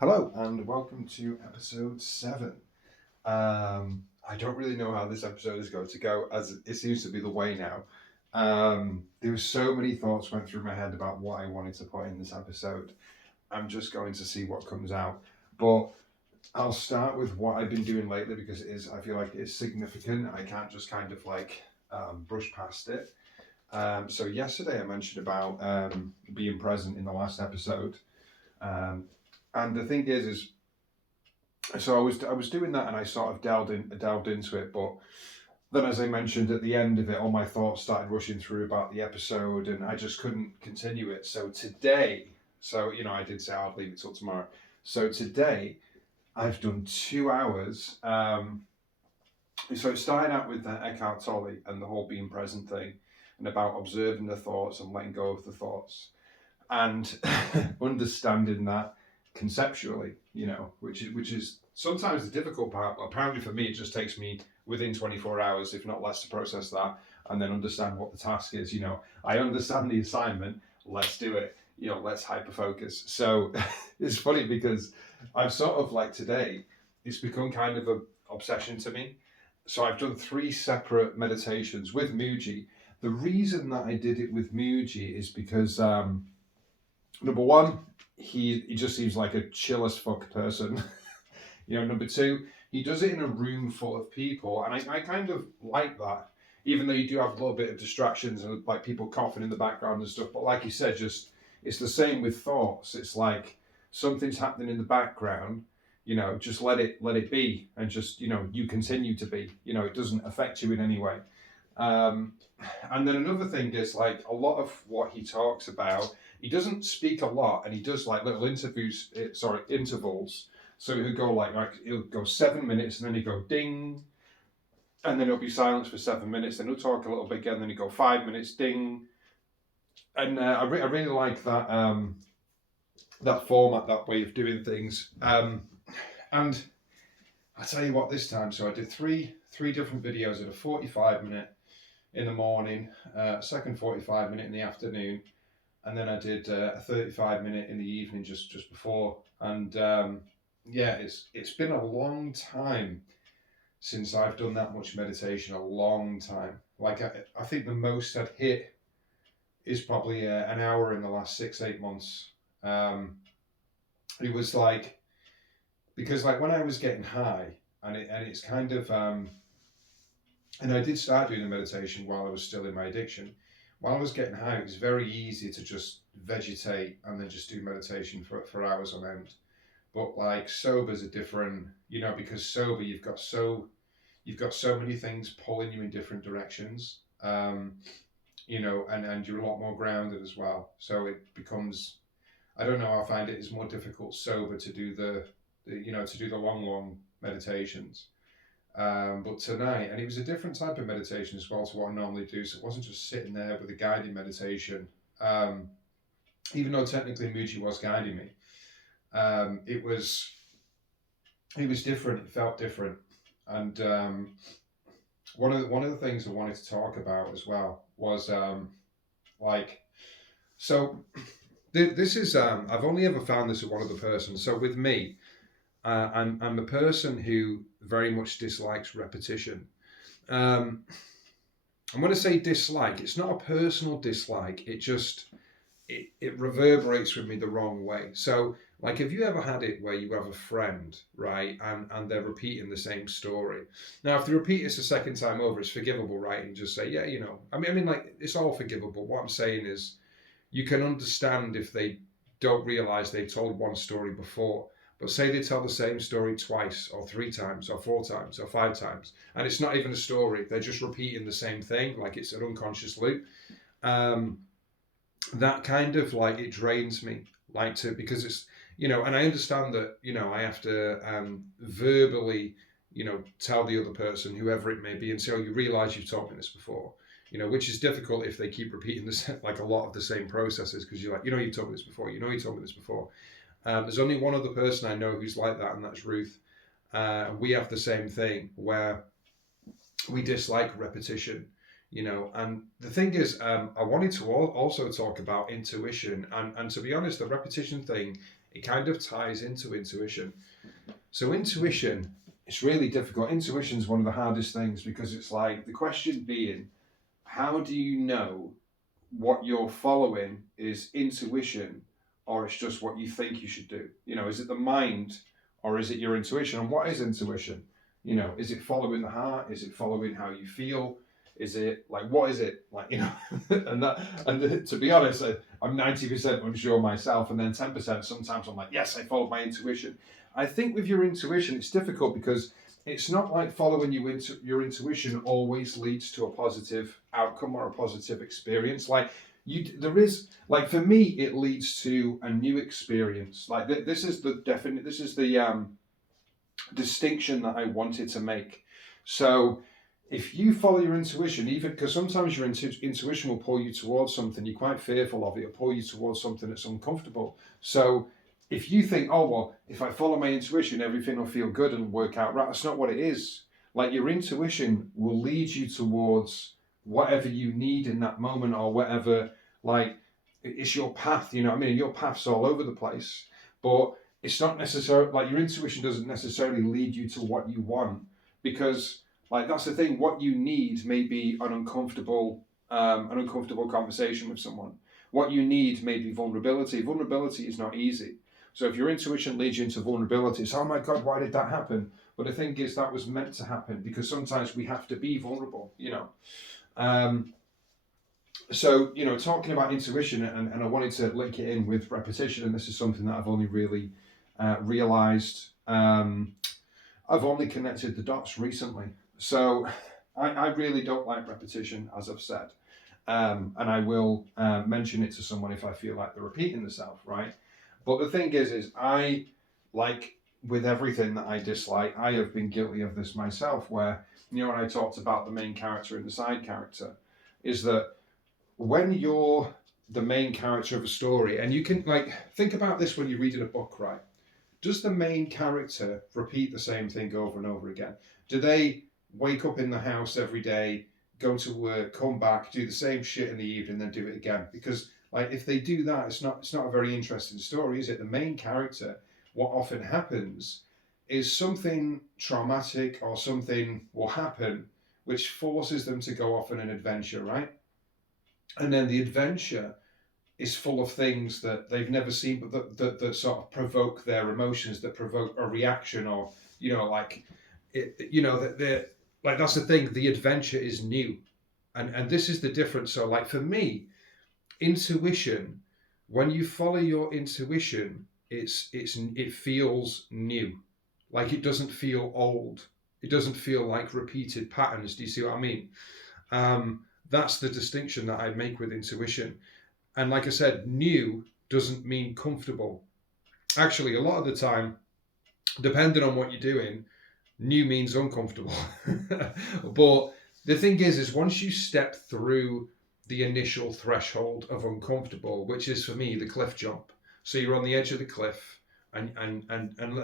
Hello and welcome to episode 7. I don't really know how this episode is going to go, as it seems to be the way now. There were so many thoughts went through my head about what I wanted to put in this episode. I'm just going to see what comes out. But I'll start with what I've been doing lately because I feel like it's significant. I can't just kind of brush past it. So yesterday I mentioned about being present in the last episode. Um, and the thing is so I was doing that and I sort of delved into it, but then as I mentioned at the end of it, all my thoughts started rushing through about the episode and I just couldn't continue it. So today, I did say I'd leave it till tomorrow. So today I've done 2 hours. So it started out with Eckhart Tolle and the whole being present thing and about observing the thoughts and letting go of the thoughts and understanding that conceptually, which is sometimes the difficult part. But apparently for me, it just takes me within 24 hours, if not less, to process that and then understand what the task is. I understand the assignment. Let's do it. Let's hyper focus. So it's funny because I've sort of like today, it's become kind of an obsession to me. So I've done 3 separate meditations with Muji. The reason that I did it with Muji is because number one, he just seems like a chill as fuck person. Number two, he does it in a room full of people, and I kind of like that. Even though you do have a little bit of distractions and like people coughing in the background and stuff, but like you said, just it's the same with thoughts. It's like something's happening in the background. Just let it be, and just you continue to be. It doesn't affect you in any way. Um, and then another thing is like a lot of what he talks about, he doesn't speak a lot and he does like little intervals. So he'll go like he'll go 7 minutes and then he'll go ding, and then it'll be silence for 7 minutes. Then he'll talk a little bit again. Then he'll go 5 minutes ding, and I really like that format, that way of doing things. And I tell you what, this time, so I did three different videos at a 45-minute in the morning, second 45-minute in the afternoon, and then I did a 35-minute in the evening just before. And it's been a long time since I've done that much meditation. A long time. Like I think the most I'd hit is probably an hour in the last 6-8 months. It was like, because like when I was getting high, and it's kind of and I did start doing the meditation while I was still in my addiction. While I was getting high, it was very easy to just vegetate and then just do meditation for hours on end. But like sober's a different, because sober you've got so many things pulling you in different directions, and you're a lot more grounded as well. So it becomes, I don't know, I find it is more difficult sober to do the long meditations. But tonight, and it was a different type of meditation as well to what I normally do. So it wasn't just sitting there with a guided meditation. Even though technically Muji was guiding me, it was different. It felt different, and one of the things I wanted to talk about as well was this is I've only ever found this with one other person. So with me, I'm a person who very much dislikes repetition. I'm going to say dislike. It's not a personal dislike. It reverberates with me the wrong way. So, like, have you ever had it where you have a friend, right, and they're repeating the same story? Now, if they repeat this a second time over, it's forgivable, right? And just say, yeah, I mean, like, it's all forgivable. What I'm saying is, you can understand if they don't realize they've told one story before. But say they tell the same story twice or 3 times or 4 times or 5 times, and it's not even a story, they're just repeating the same thing, like it's an unconscious loop. That kind of like, it drains me, because it's, and I understand that, I have to verbally, tell the other person, whoever it may be, and say, oh, you realize you've told me this before, which is difficult if they keep repeating this, like a lot of the same processes, because you're like, you told me this before, you told me this before. There's only one other person I know who's like that, and that's Ruth. We have the same thing where we dislike repetition, And the thing is, I wanted to also talk about intuition, and to be honest, the repetition thing, it kind of ties into intuition. So intuition, it's really difficult. Intuition is one of the hardest things because it's like the question being, how do you know what you're following is intuition or it's just what you think you should do? You know, is it the mind or is it your intuition? And what is intuition? You know, is it following the heart? Is it following how you feel? Is it like, what is it like, you know? and to be honest, I'm 90% unsure myself, and then 10% sometimes I'm like, yes, I followed my intuition. I think with your intuition, it's difficult because it's not like following your intuition always leads to a positive outcome or a positive experience. Like there is, like for me, it leads to a new experience. Like this is the distinction that I wanted to make. So if you follow your intuition, even because sometimes your intuition will pull you towards something you're quite fearful of, it'll pull you towards something that's uncomfortable. So if you think, oh, well, if I follow my intuition, everything will feel good and work out right, that's not what it is. Like your intuition will lead you towards whatever you need in that moment or whatever, like it's your path, you know what I mean? Your path's all over the place, but it's not necessarily, like your intuition doesn't necessarily lead you to what you want because like that's the thing, what you need may be an uncomfortable conversation with someone. What you need may be vulnerability. Vulnerability is not easy. So if your intuition leads you into vulnerability, it's, oh my God, why did that happen? But the thing is that was meant to happen because sometimes we have to be vulnerable, you know. So, you know, talking about intuition, and I wanted to link it in with repetition, and this is something that I've only really realized. I've only connected the dots recently. So I really don't like repetition, as I've said. And I will mention it to someone if I feel like they're repeating themselves, right? But the thing is I, like with everything that I dislike, I have been guilty of this myself where, you know, when I talked about the main character and the side character, is that when you're the main character of a story, and you can, like, think about this when you're reading a book, right? Does the main character repeat the same thing over and over again? Do they wake up in the house every day, go to work, come back, do the same shit in the evening, then do it again? Because like if they do that, it's not a very interesting story, is it? The main character, what often happens is something traumatic or something will happen which forces them to go off on an adventure, right? And then the adventure is full of things that they've never seen, but that sort of provoke their emotions, that provoke a reaction, or, you know, like, you know, that they're like, that's the thing, the adventure is new. And this is the difference. So like for me, intuition, when you follow your intuition, it feels new. Like it doesn't feel old. It doesn't feel like repeated patterns. Do you see what I mean? That's the distinction that I make with intuition. And like I said, new doesn't mean comfortable. Actually, a lot of the time, depending on what you're doing, new means uncomfortable. But the thing is once you step through the initial threshold of uncomfortable, which is for me the cliff jump. So you're on the edge of the cliff, and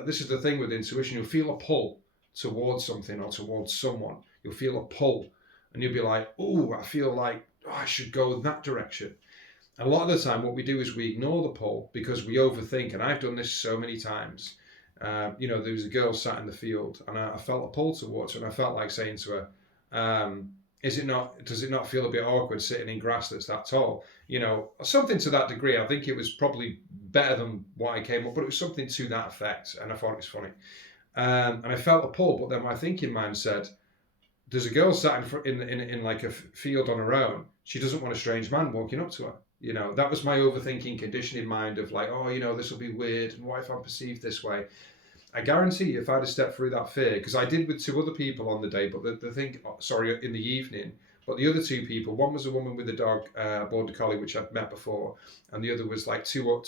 this is the thing with intuition, you'll feel a pull towards something or towards someone. You'll feel a pull, and you'll be like, oh, I feel like I should go in that direction. And a lot of the time, what we do is we ignore the pull because we overthink, and I've done this so many times. You know, there was a girl sat in the field, and I felt a pull towards her, and I felt like saying to her, does it not feel a bit awkward sitting in grass that's that tall? You know, something to that degree. I think it was probably better than what I came up, but it was something to that effect, and I thought it was funny. And I felt a pull, but then my thinking mind said, there's a girl sat in like a field on her own. She doesn't want a strange man walking up to her. You know, that was my overthinking conditioning mind of like, oh, you know, this will be weird, and what if I'm perceived this way? I guarantee you, if I'd have stepped through that fear, because I did with two other people on the day, but the thing, in the evening, but the other two people, one was a woman with a dog, border collie, which I'd met before, and the other was like two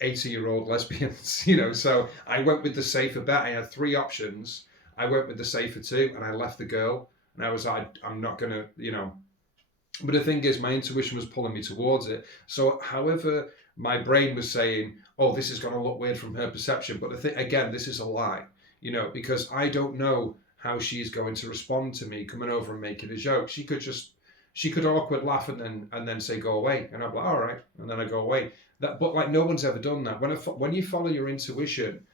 80-year-old lesbians, you know, so I went with the safer bet. I had three options. I went with the safer two, and I left the girl, and I was like, I'm not going to, you know. But the thing is, my intuition was pulling me towards it. So however my brain was saying, oh, this is going to look weird from her perception. But the thing, again, this is a lie, you know, because I don't know how she's going to respond to me coming over and making a joke. She could just she could awkward laugh and then say go away, and I'm like all right, and then I go away. But like no one's ever done that. When you follow your intuition,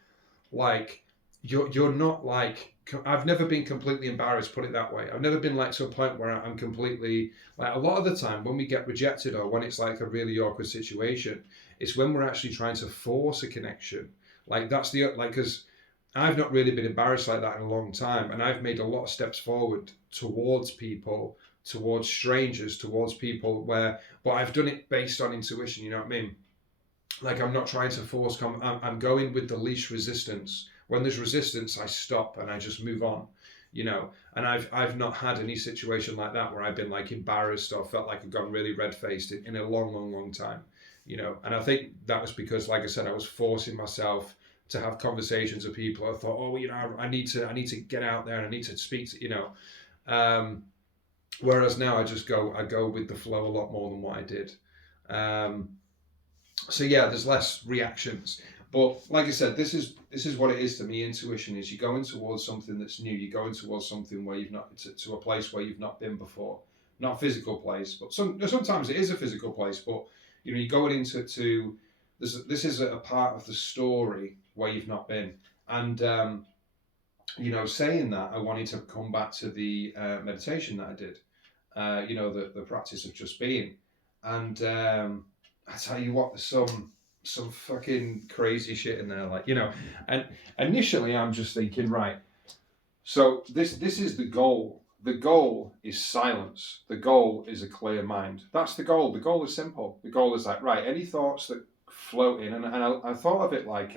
like you're not like, I've never been completely embarrassed, put it that way. I've never been like to a point where I'm completely like, a lot of the time when we get rejected or when it's like a really awkward situation, it's when we're actually trying to force a connection. Like that's the like, because I've not really been embarrassed like that in a long time, and I've made a lot of steps forward towards people, towards strangers, towards people where, but I've done it based on intuition. You know what I mean? Like I'm not trying to force. I'm going with the least resistance. When there's resistance, I stop and I just move on. You know, and I've not had any situation like that where I've been like embarrassed or felt like I've gone really red faced in a long time. You know, and I think that was because, like I said, I was forcing myself to have conversations with people. I thought, oh, you know, I need to get out there and I need to speak to, you know. Whereas now I go with the flow a lot more than what I did. Um, so yeah, there's less reactions. But like I said, this is what it is to me. Intuition is, you're going towards something that's new. You're going towards something where you've not to a place where you've not been before. Not a physical place, but sometimes it is a physical place. But you know, you're going into this is a part of the story where you've not been. And you know, saying that, I wanted to come back to the meditation that I did. You know, the practice of just being. And I tell you what, there's some fucking crazy shit in there, like, you know. And initially, I'm just thinking, right. So this is the goal. The goal is silence. The goal is a clear mind. That's the goal. The goal is simple. The goal is like, right, any thoughts that float in, and I thought of it like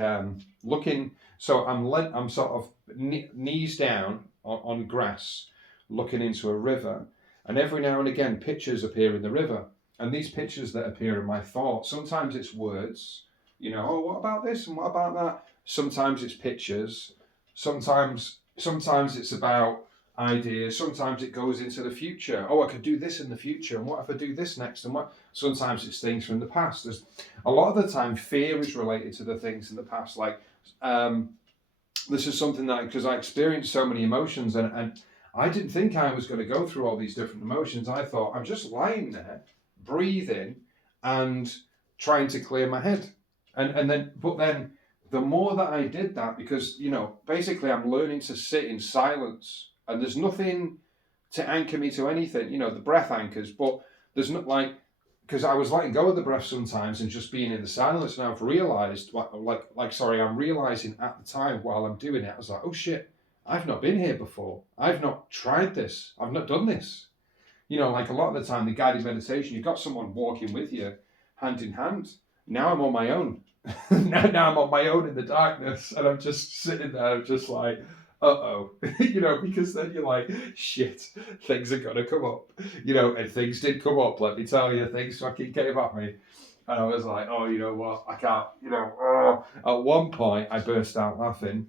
looking. So I'm sort of knees down on grass, looking into a river, and every now and again pictures appear in the river. And these pictures that appear in my thoughts, sometimes it's words, you know, oh, what about this and what about that? Sometimes it's pictures. Sometimes it's about ideas. Sometimes it goes into the future. Oh, I could do this in the future, and what if I do this next? And what? Sometimes it's things from the past. There's a lot of the time fear is related to the things in the past. Like this is something that, because I experienced so many emotions, and I didn't think I was going to go through all these different emotions. I thought I'm just lying there, breathing, and trying to clear my head. And then the more that I did that, because, you know, basically I'm learning to sit in silence, and there's nothing to anchor me to anything. You know, the breath anchors, but there's not like, because I was letting go of the breath sometimes and just being in the silence, and I've realized, I'm realizing at the time while I'm doing it, I was like, oh shit, I've not been here before. I've not tried this. I've not done this. You know, like a lot of the time, the guided meditation, you've got someone walking with you, hand in hand. Now I'm on my own. now I'm on my own in the darkness, and I'm just sitting there, just like, uh-oh. You know, because then you're like, shit, things are going to come up. You know, and things did come up, let me tell you. Things fucking came at me. And I was like, oh, you know what, I can't, you know. Oh. At one point, I burst out laughing,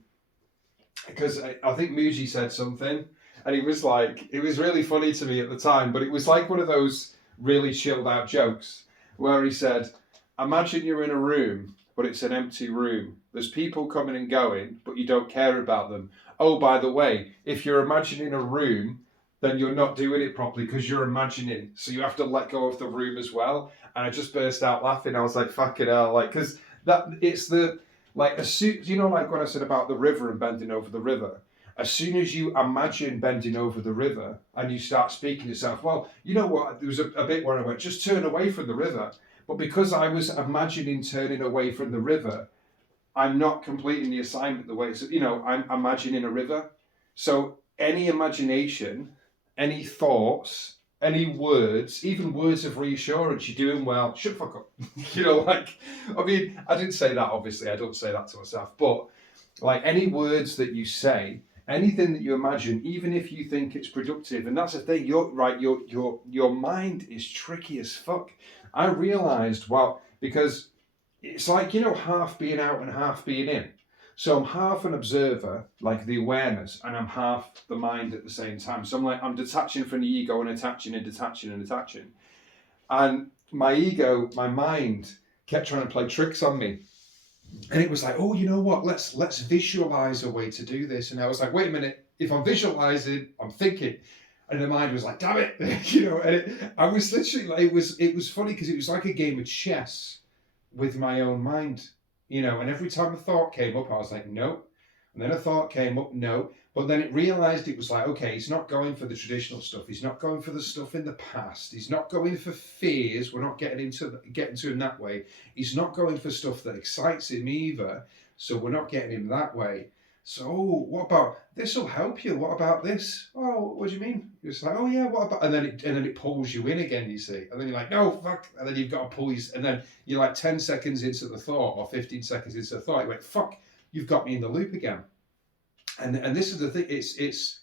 because I think Muji said something. And he was like, it was really funny to me at the time, but it was like one of those really chilled out jokes where he said, imagine you're in a room, but it's an empty room. There's people coming and going, but you don't care about them. Oh, by the way, if you're imagining a room, then you're not doing it properly because you're imagining. So you have to let go of the room as well. And I just burst out laughing. I was like, fucking hell. Like, because it's the, like, you know, like when I said about the river and bending over the river. As soon as you imagine bending over the river and you start speaking to yourself, well, you know what, there was a bit where I went, just turn away from the river. But because I was imagining turning away from the river, I'm not completing the assignment the way it's, you know, I'm imagining a river. So any imagination, any thoughts, any words, even words of reassurance, you're doing well, shut the fuck up. You know, like, I mean, I didn't say that, obviously, I don't say that to myself, but like any words that you say, anything that you imagine, even if you think it's productive, and that's the thing, you're right, your mind is tricky as fuck. I realized, well, because it's like, you know, half being out and half being in. So I'm half an observer, like the awareness, and I'm half the mind at the same time. So I'm detaching from the ego and attaching and detaching and attaching. And my ego, my mind, kept trying to play tricks on me. And it was like, oh, you know what? Let's visualize a way to do this. And I was like, wait a minute. If I'm visualizing, I'm thinking. And the mind was like, damn it, and I was literally like, it was funny because it was like a game of chess with my own mind, and every time a thought came up, I was like, no. And then a thought came up, no. But then it realized it was like, okay, he's not going for the traditional stuff. He's not going for the stuff in the past. He's not going for fears. We're not getting to him that way. He's not going for stuff that excites him either. So we're not getting him that way. So, what about this? Will help you. What about this? Oh, what do you mean? You're just like, oh yeah, what about? And then it pulls you in again. You see, and then you're like, no, fuck. And then you've got to pull you. And then you're like 10 seconds into the thought or 15 seconds into the thought. You went, fuck. You've got me in the loop again. And this is the thing. It's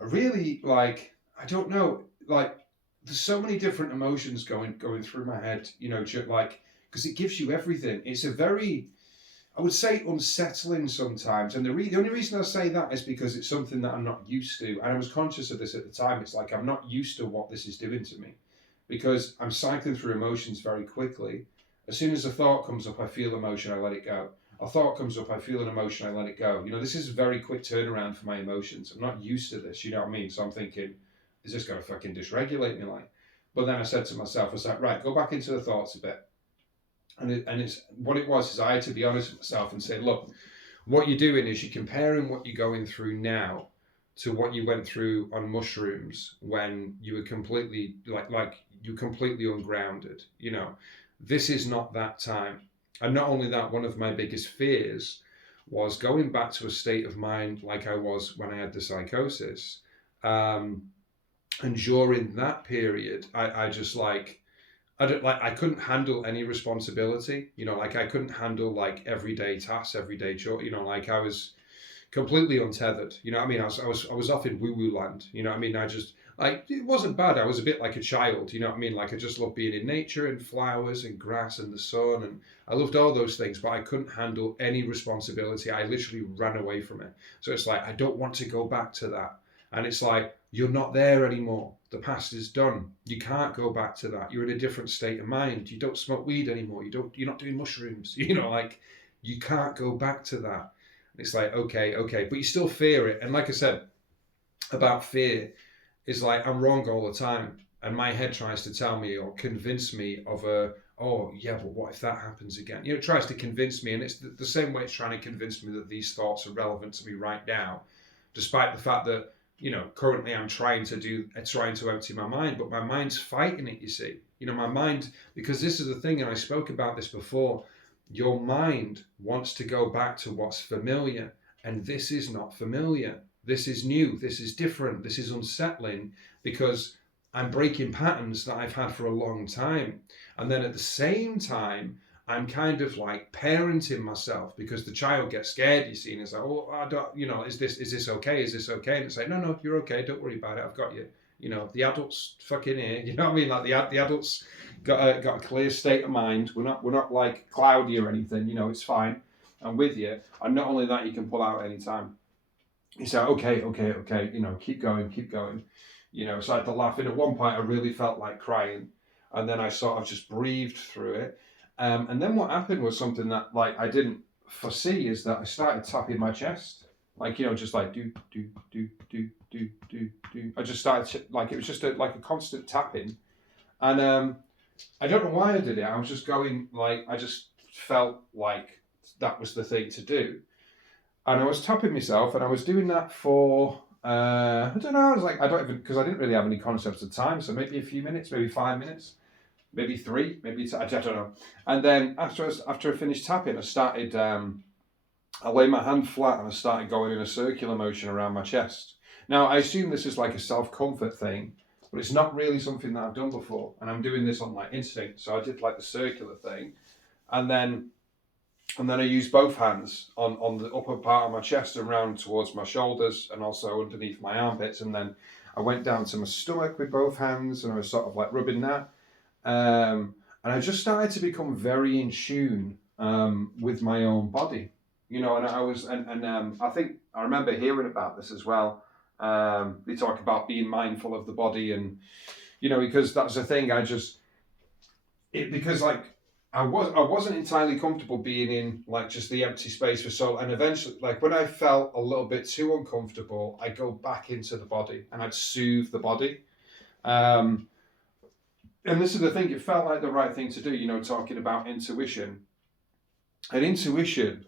really like, I don't know. Like, there's so many different emotions going through my head. Like, because it gives you everything. It's a very, I would say, unsettling sometimes. And the only reason I say that is because it's something that I'm not used to. And I was conscious of this at the time. It's like I'm not used to what this is doing to me, because I'm cycling through emotions very quickly. As soon as a thought comes up, I feel emotion, I let it go. A thought comes up, I feel an emotion, I let it go. This is a very quick turnaround for my emotions. I'm not used to this, you know what I mean? So I'm thinking, is this going to fucking dysregulate me like? But then I said to myself, I was like, right, go back into the thoughts a bit. And it's what it was is I had to be honest with myself and say, look, what you're doing is you're comparing what you're going through now to what you went through on mushrooms when you were completely like you completely ungrounded. This is not that time. And not only that, one of my biggest fears was going back to a state of mind like I was when I had the psychosis. And during that period, I just I couldn't handle any responsibility. I couldn't handle like everyday tasks, everyday chore. I was completely untethered. You know what I mean? I was off in woo-woo land. You know what I mean? It wasn't bad. I was a bit like a child. You know what I mean? Like I just loved being in nature and flowers and grass and the sun, and I loved all those things, but I couldn't handle any responsibility. I literally ran away from it. So it's like, I don't want to go back to that. And it's like, you're not there anymore. The past is done. You can't go back to that. You're in a different state of mind. You don't smoke weed anymore. You're not doing mushrooms. You can't go back to that. It's like, okay, but you still fear it. And like I said, about fear, is like I'm wrong all the time. And my head tries to tell me or convince me of oh, yeah, but what if that happens again? You know, it tries to convince me, and it's the same way it's trying to convince me that these thoughts are relevant to me right now, despite the fact that, you know, currently I'm trying to empty my mind, but my mind's fighting it, you see. You know, my mind, because this is the thing, and I spoke about this before, your mind wants to go back to what's familiar, and this is not familiar. This is new, this is different, this is unsettling, because I'm breaking patterns that I've had for a long time. And then at the same time, I'm kind of like parenting myself, because the child gets scared, you see, and it's like, oh, I don't, you know, is this okay? Is this okay? And it's like, no, you're okay. Don't worry about it. I've got you. You know, the adults fucking here. You know what I mean? Like the adults got a clear state of mind. We're not like cloudy or anything. You know, it's fine. I'm with you. And not only that, you can pull out any time. You say, okay. You know, keep going. You know, so I had to laugh. And at one point, I really felt like crying, and then I sort of just breathed through it. And then what happened was something that like I didn't foresee, is that I started tapping my chest, like, you know, just like do. I just started like, it was just like a constant tapping, and I don't know why I did it. I was just going like, I just felt like that was the thing to do, and I was tapping myself, and I was doing that for I don't know. I was like, I don't even, because I didn't really have any concepts of time, so maybe a few minutes, maybe 5 minutes. Maybe 3, I don't know. And then after I finished tapping, I started, I laid my hand flat and I started going in a circular motion around my chest. Now, I assume this is like a self-comfort thing, but it's not really something that I've done before. And I'm doing this on like instinct. So I did like the circular thing. And then I used both hands on the upper part of my chest and round towards my shoulders and also underneath my armpits. And then I went down to my stomach with both hands and I was sort of like rubbing that. And I just started to become very in tune with my own body, you know. And I was, and I think I remember hearing about this as well. They talk about being mindful of the body, and you know, because that's the thing. Because like I wasn't entirely comfortable being in like just the empty space for so, and eventually, like when I felt a little bit too uncomfortable, I'd go back into the body and I'd soothe the body. Um, and this is the thing; it felt like the right thing to do. You know, talking about intuition and intuition.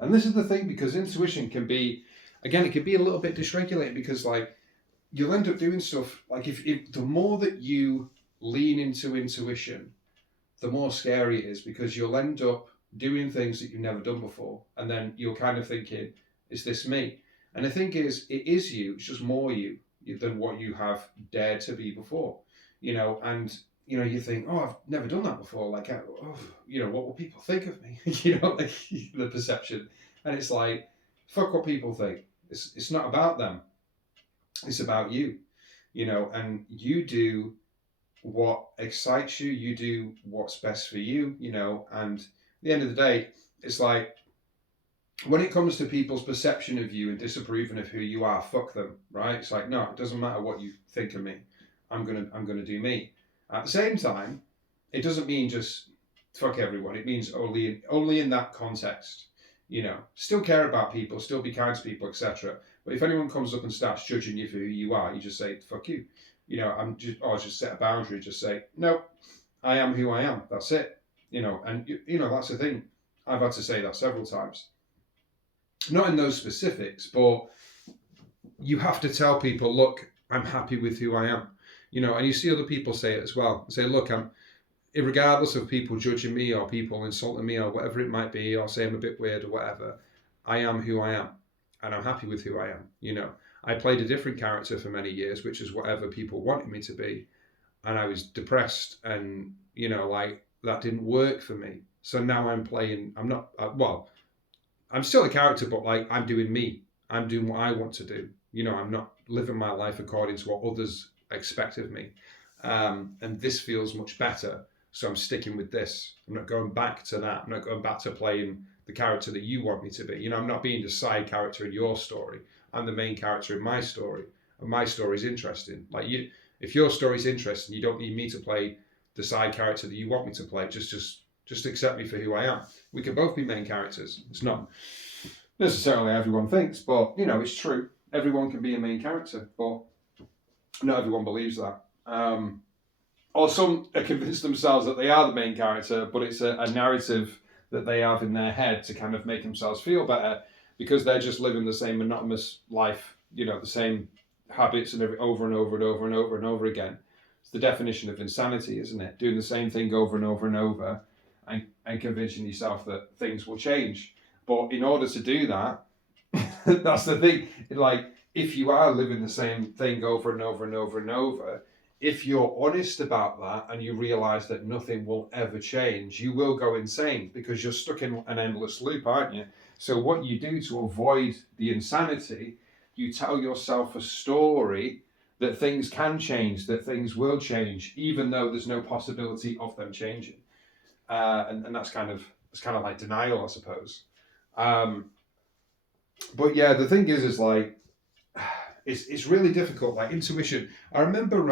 And this is the thing, because intuition can be, again, it can be a little bit dysregulated, because like you'll end up doing stuff like if the more that you lean into intuition, the more scary it is, because you'll end up doing things that you've never done before, and then you're kind of thinking, is this me? And the thing is, it is you. It's just more you than what you have dared to be before, you know. And you know, you think, oh, I've never done that before, like, oh, you know, what will people think of me? You know, like the perception. And it's like, fuck what people think. It's not about them, it's about you, you know. And you do what excites you, you do what's best for you, you know. And at the end of the day, it's like, when it comes to people's perception of you and disapproving of who you are, fuck them, right? It's like, no, it doesn't matter what you think of me. I'm gonna do me. At the same time, it doesn't mean just fuck everyone. It means only in that context. You know, still care about people, still be kind to people, etc. But if anyone comes up and starts judging you for who you are, you just say, fuck you. You know, just set a boundary, just say, no, I am who I am. That's it. You know, and you know, that's the thing. I've had to say that several times. Not in those specifics, but you have to tell people, look, I'm happy with who I am. You know, and you see other people say it as well. Say, look, regardless of people judging me or people insulting me or whatever it might be, or say I'm a bit weird or whatever, I am who I am, and I'm happy with who I am. You know, I played a different character for many years, which is whatever people wanted me to be, and I was depressed, and you know, like that didn't work for me. So now I'm playing. I'm not well. I'm still a character, but like I'm doing me. I'm doing what I want to do. You know, I'm not living my life according to what others expect of me. And this feels much better. So I'm sticking with this. I'm not going back to that. I'm not going back to playing the character that you want me to be. You know, I'm not being the side character in your story. I'm the main character in my story. And my story is interesting. Like if your story is interesting, you don't need me to play the side character that you want me to play. Just accept me for who I am. We can both be main characters. It's not necessarily everyone thinks, but you know, it's true. Everyone can be a main character, but not everyone believes that. Or some are convinced themselves that they are the main character, but it's a narrative that they have in their head to kind of make themselves feel better, because they're just living the same monotonous life, you know, the same habits and over and over and over and over and over again. It's the definition of insanity, isn't it? Doing the same thing over and over and over and convincing yourself that things will change. But in order to do that, that's the thing. Like, if you are living the same thing over and over and over and over, if you're honest about that and you realize that nothing will ever change, you will go insane, because you're stuck in an endless loop, aren't you? So what you do to avoid the insanity, you tell yourself a story that things can change, that things will change, even though there's no possibility of them changing. And that's kind of like denial, I suppose. But yeah, the thing is like, it's really difficult. Like intuition. I remember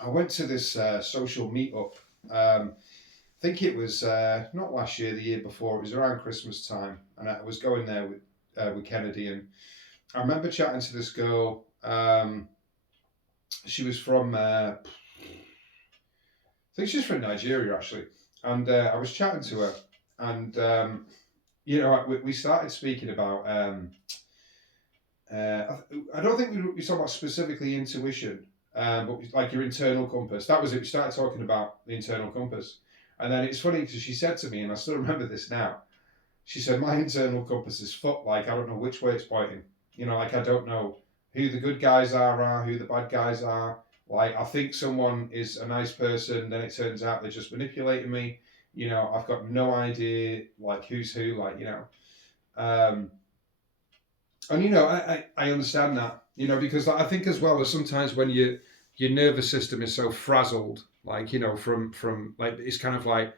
I went to this social meetup. I think it was not last year, the year before. It was around Christmas time, and I was going there with Kennedy, and I remember chatting to this girl. She was from, I think she's from Nigeria actually, and I was chatting to her, and you know, we started speaking about. I don't think we talked about specifically intuition, but like your internal compass. That was it. We started talking about the internal compass, and then it's funny because she said to me, and I still remember this now. She said, "My internal compass is fucked. Like I don't know which way it's pointing. You know, like I don't know who the good guys are, who the bad guys are. Like I think someone is a nice person, then it turns out they're just manipulating me. You know, I've got no idea like who's who. Like you know." And you know, I understand that, you know, because I think as well as sometimes when your nervous system is so frazzled, like you know, from like it's kind of like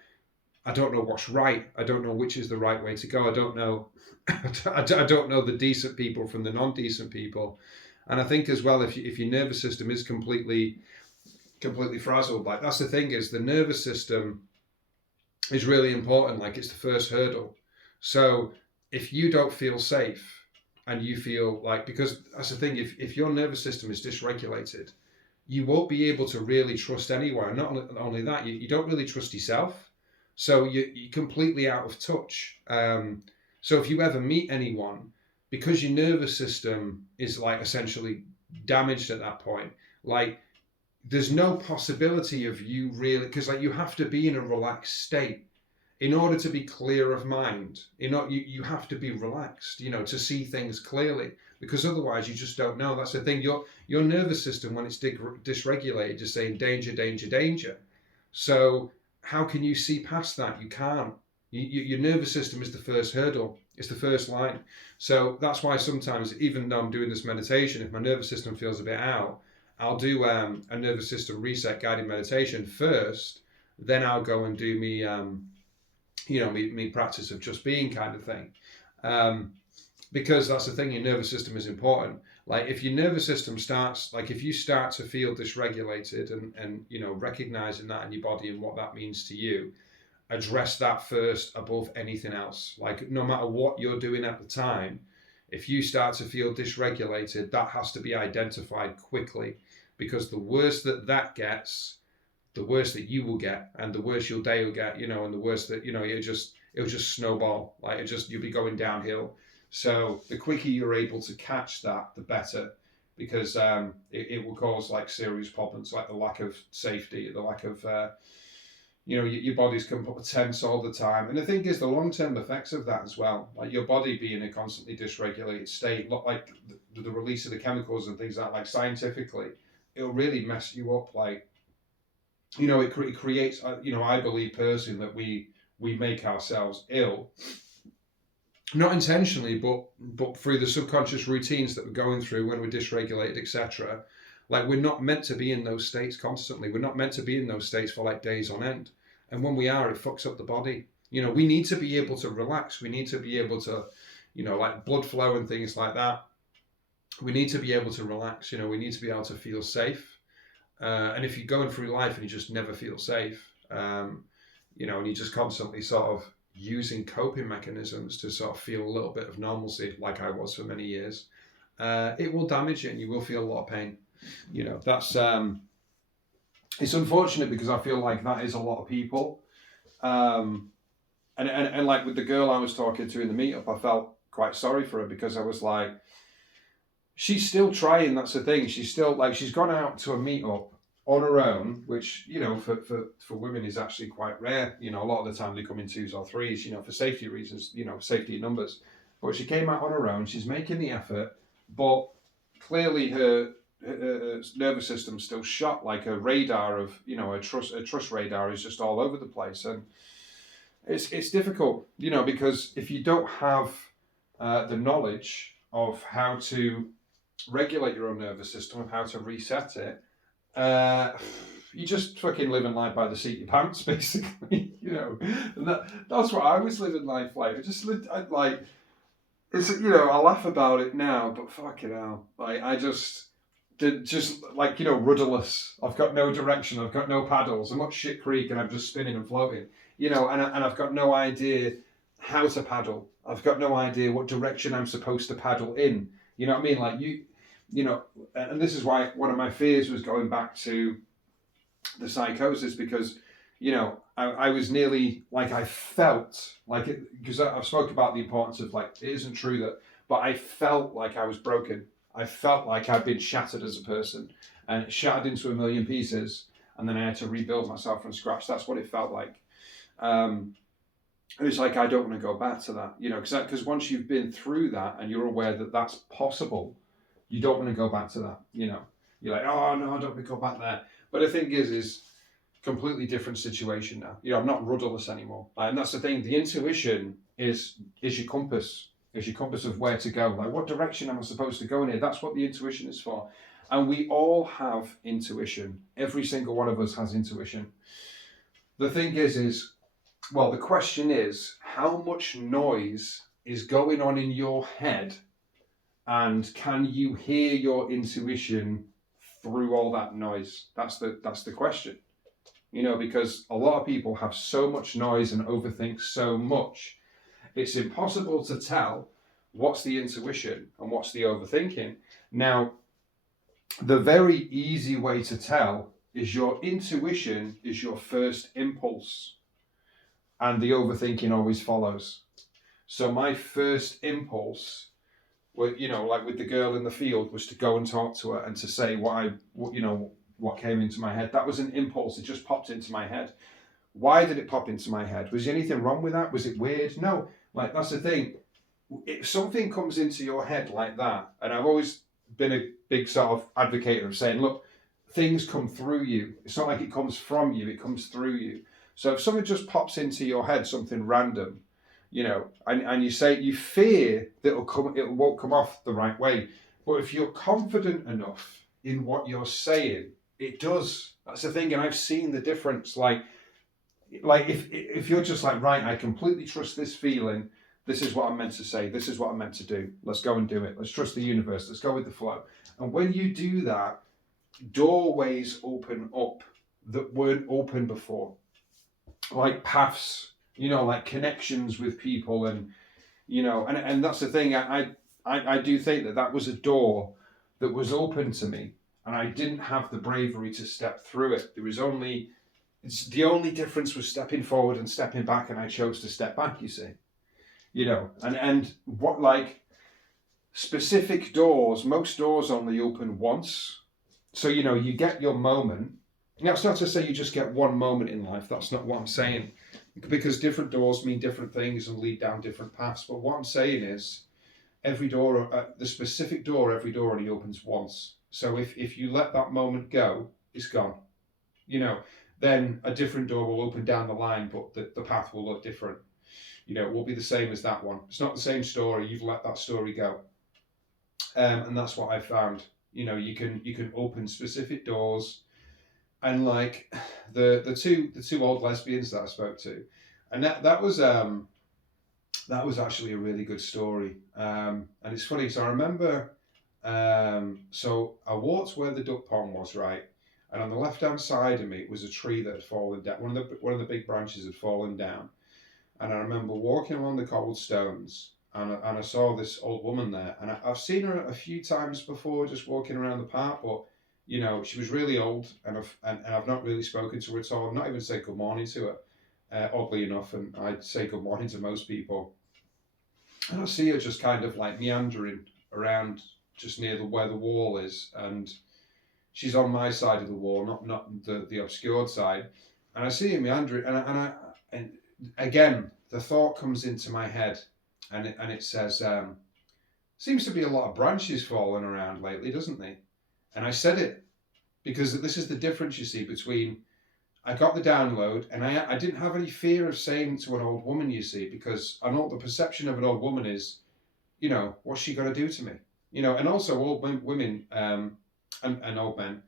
I don't know what's right, I don't know which is the right way to go, I don't know, I don't know the decent people from the non-decent people, and I think as well if your nervous system is completely frazzled, like that's the thing is the nervous system is really important. Like, it's the first hurdle. So if you don't feel safe and you feel like, because that's the thing, if your nervous system is dysregulated, you won't be able to really trust anyone. Not only that, you don't really trust yourself. So you're completely out of touch. So if you ever meet anyone, because your nervous system is like essentially damaged at that point, like there's no possibility of you really, because like you have to be in a relaxed state in order to be clear of mind. You have to be relaxed, to see things clearly, because otherwise you just don't know. That's the thing. Your nervous system, when it's dysregulated, is saying danger, danger, danger. So how can you see past that? You can't. Your nervous system is the first hurdle. It's the first line. So that's why sometimes, even though I'm doing this meditation, if my nervous system feels a bit out, I'll do a nervous system reset guided meditation first. Then I'll go and do me practice of just being kind of thing. Because that's the thing, your nervous system is important. Like if your nervous system starts, like if you start to feel dysregulated and recognizing that in your body and what that means to you, address that first above anything else. Like no matter what you're doing at the time, if you start to feel dysregulated, that has to be identified quickly, because the worse that gets, the worse that you will get, and the worse your day will get, and the worse that, it'll just snowball. Like you'll be going downhill. So the quicker you're able to catch that, the better, because it will cause like serious problems, like the lack of safety, the lack of, your body's tense all the time. And the thing is, the long-term effects of that as well, like your body being in a constantly dysregulated state, like the release of the chemicals and things like scientifically, it'll really mess you up. Like, it creates, I believe personally that we make ourselves ill, not intentionally, but through the subconscious routines that we're going through when we're dysregulated, etc. Like we're not meant to be in those states constantly. We're not meant to be in those states for like days on end. And when we are, it fucks up the body. We need to be able to relax. We need to be able to, like blood flow and things like that. We need to be able to relax. We need to be able to feel safe. And if you're going through life and you just never feel safe, and you're just constantly sort of using coping mechanisms to sort of feel a little bit of normalcy, like I was for many years, it will damage you and you will feel a lot of pain. That's it's unfortunate, because I feel like that is a lot of people. And like with the girl I was talking to in the meetup, I felt quite sorry for her, because I was like, she's still trying. That's the thing. She's still like, she's gone out to a meetup on her own, which, for women is actually quite rare. A lot of the time they come in twos or threes, for safety reasons, safety in numbers. But she came out on her own. She's making the effort, but clearly her nervous system's still shot. Like a radar of, a trust radar is just all over the place. And it's difficult, because if you don't have the knowledge of how to regulate your own nervous system and how to reset it, you just fucking living life by the seat of your pants, basically. And that's what I was living life like. I laugh about it now, but fucking hell, like I just like, rudderless. I've got no direction. I've got no paddles. I'm at Shit Creek and I'm just spinning and floating. And I've got no idea how to paddle. I've got no idea what direction I'm supposed to paddle in. You know what I mean? Like and this is why one of my fears was going back to the psychosis, because, I was nearly like, I felt like it, because I've spoke about the importance of like, it isn't true that, but I felt like I was broken. I felt like I'd been shattered as a person and shattered into a million pieces. And then I had to rebuild myself from scratch. That's what it felt like. It was like, I don't want to go back to that, because once you've been through that and you're aware that that's possible, you don't want to go back to that. You're like, oh no, I don't want to go back there. But the thing is completely different situation now. I'm not rudderless anymore. And that's the thing. The intuition is your compass. Is your compass of where to go. Like, what direction am I supposed to go in here? That's what the intuition is for. And we all have intuition. Every single one of us has intuition. The thing is, well, the question is, how much noise is going on in your head, and can you hear your intuition through all that noise? That's the question. you know, because a lot of people have so much noise and overthink so much. It's impossible to tell what's the intuition and what's the overthinking. Now, the very easy way to tell is your intuition is your first impulse, and the overthinking always follows. So my first impulse, you know, like with the girl in the field, was to go and talk to her and to say what came into my head. That was an impulse. It just popped into my head. Why did it pop into my head? Was there anything wrong with that? Was it weird? No. Like, that's the thing. If something comes into your head like that, and I've always been a big sort of advocate of saying, look, things come through you. It's not like it comes from you, it comes through you. So if something just pops into your head, something random, you know, and you say you fear that it won't come off the right way. But if you're confident enough in what you're saying, it does. That's the thing. And I've seen the difference. Like if you're just like, right, I completely trust this feeling. This is what I'm meant to say. This is what I'm meant to do. Let's go and do it. Let's trust the universe. Let's go with the flow. And when you do that, doorways open up that weren't open before. Like paths, you know, like connections with people, and you know, and that's the thing. I do think that was a door that was open to me, and I didn't have the bravery to step through it. The only difference was stepping forward and stepping back, and I chose to step back. You see, you know, and what, like, specific doors, most doors only open once, so you know you get your moment. Now, it's not to say you just get one moment in life. That's not what I'm saying, because different doors mean different things and lead down different paths. But what I'm saying is, every door, the specific door, every door only opens once. So if you let that moment go, it's gone. You know, then a different door will open down the line, but the path will look different. You know, it won't be the same as that one. It's not the same story. You've let that story go, and that's what I found. You know, you can open specific doors. And like the two old lesbians that I spoke to, and that was actually a really good story. And it's funny because I remember, so I walked where the duck pond was, right, and on the left hand side of me was a tree that had fallen down. One of the big branches had fallen down, and I remember walking along the cobblestones, and I saw this old woman there, and I've seen her a few times before, just walking around the park, but you know, she was really old, and I've not really spoken to her at all. I've not even said good morning to her, oddly enough, and I'd say good morning to most people. And I see her just kind of like meandering around just near where the wall is, and she's on my side of the wall, not the obscured side. And I see her meandering, and again, the thought comes into my head, and it says, seems to be a lot of branches falling around lately, doesn't there? And I said it because this is the difference, you see, between I got the download, and I didn't have any fear of saying to an old woman, you see, because I know the perception of an old woman is, you know, what's she going to do to me? You know, and also old women and old men,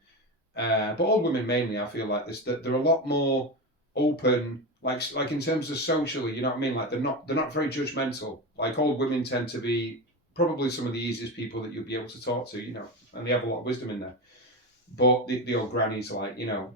but old women mainly, I feel like this, that they're a lot more open, like in terms of socially, you know what I mean? Like they're not very judgmental. Like old women tend to be probably some of the easiest people that you'll be able to talk to, you know, and they have a lot of wisdom in there. But the old grannies are like, you know,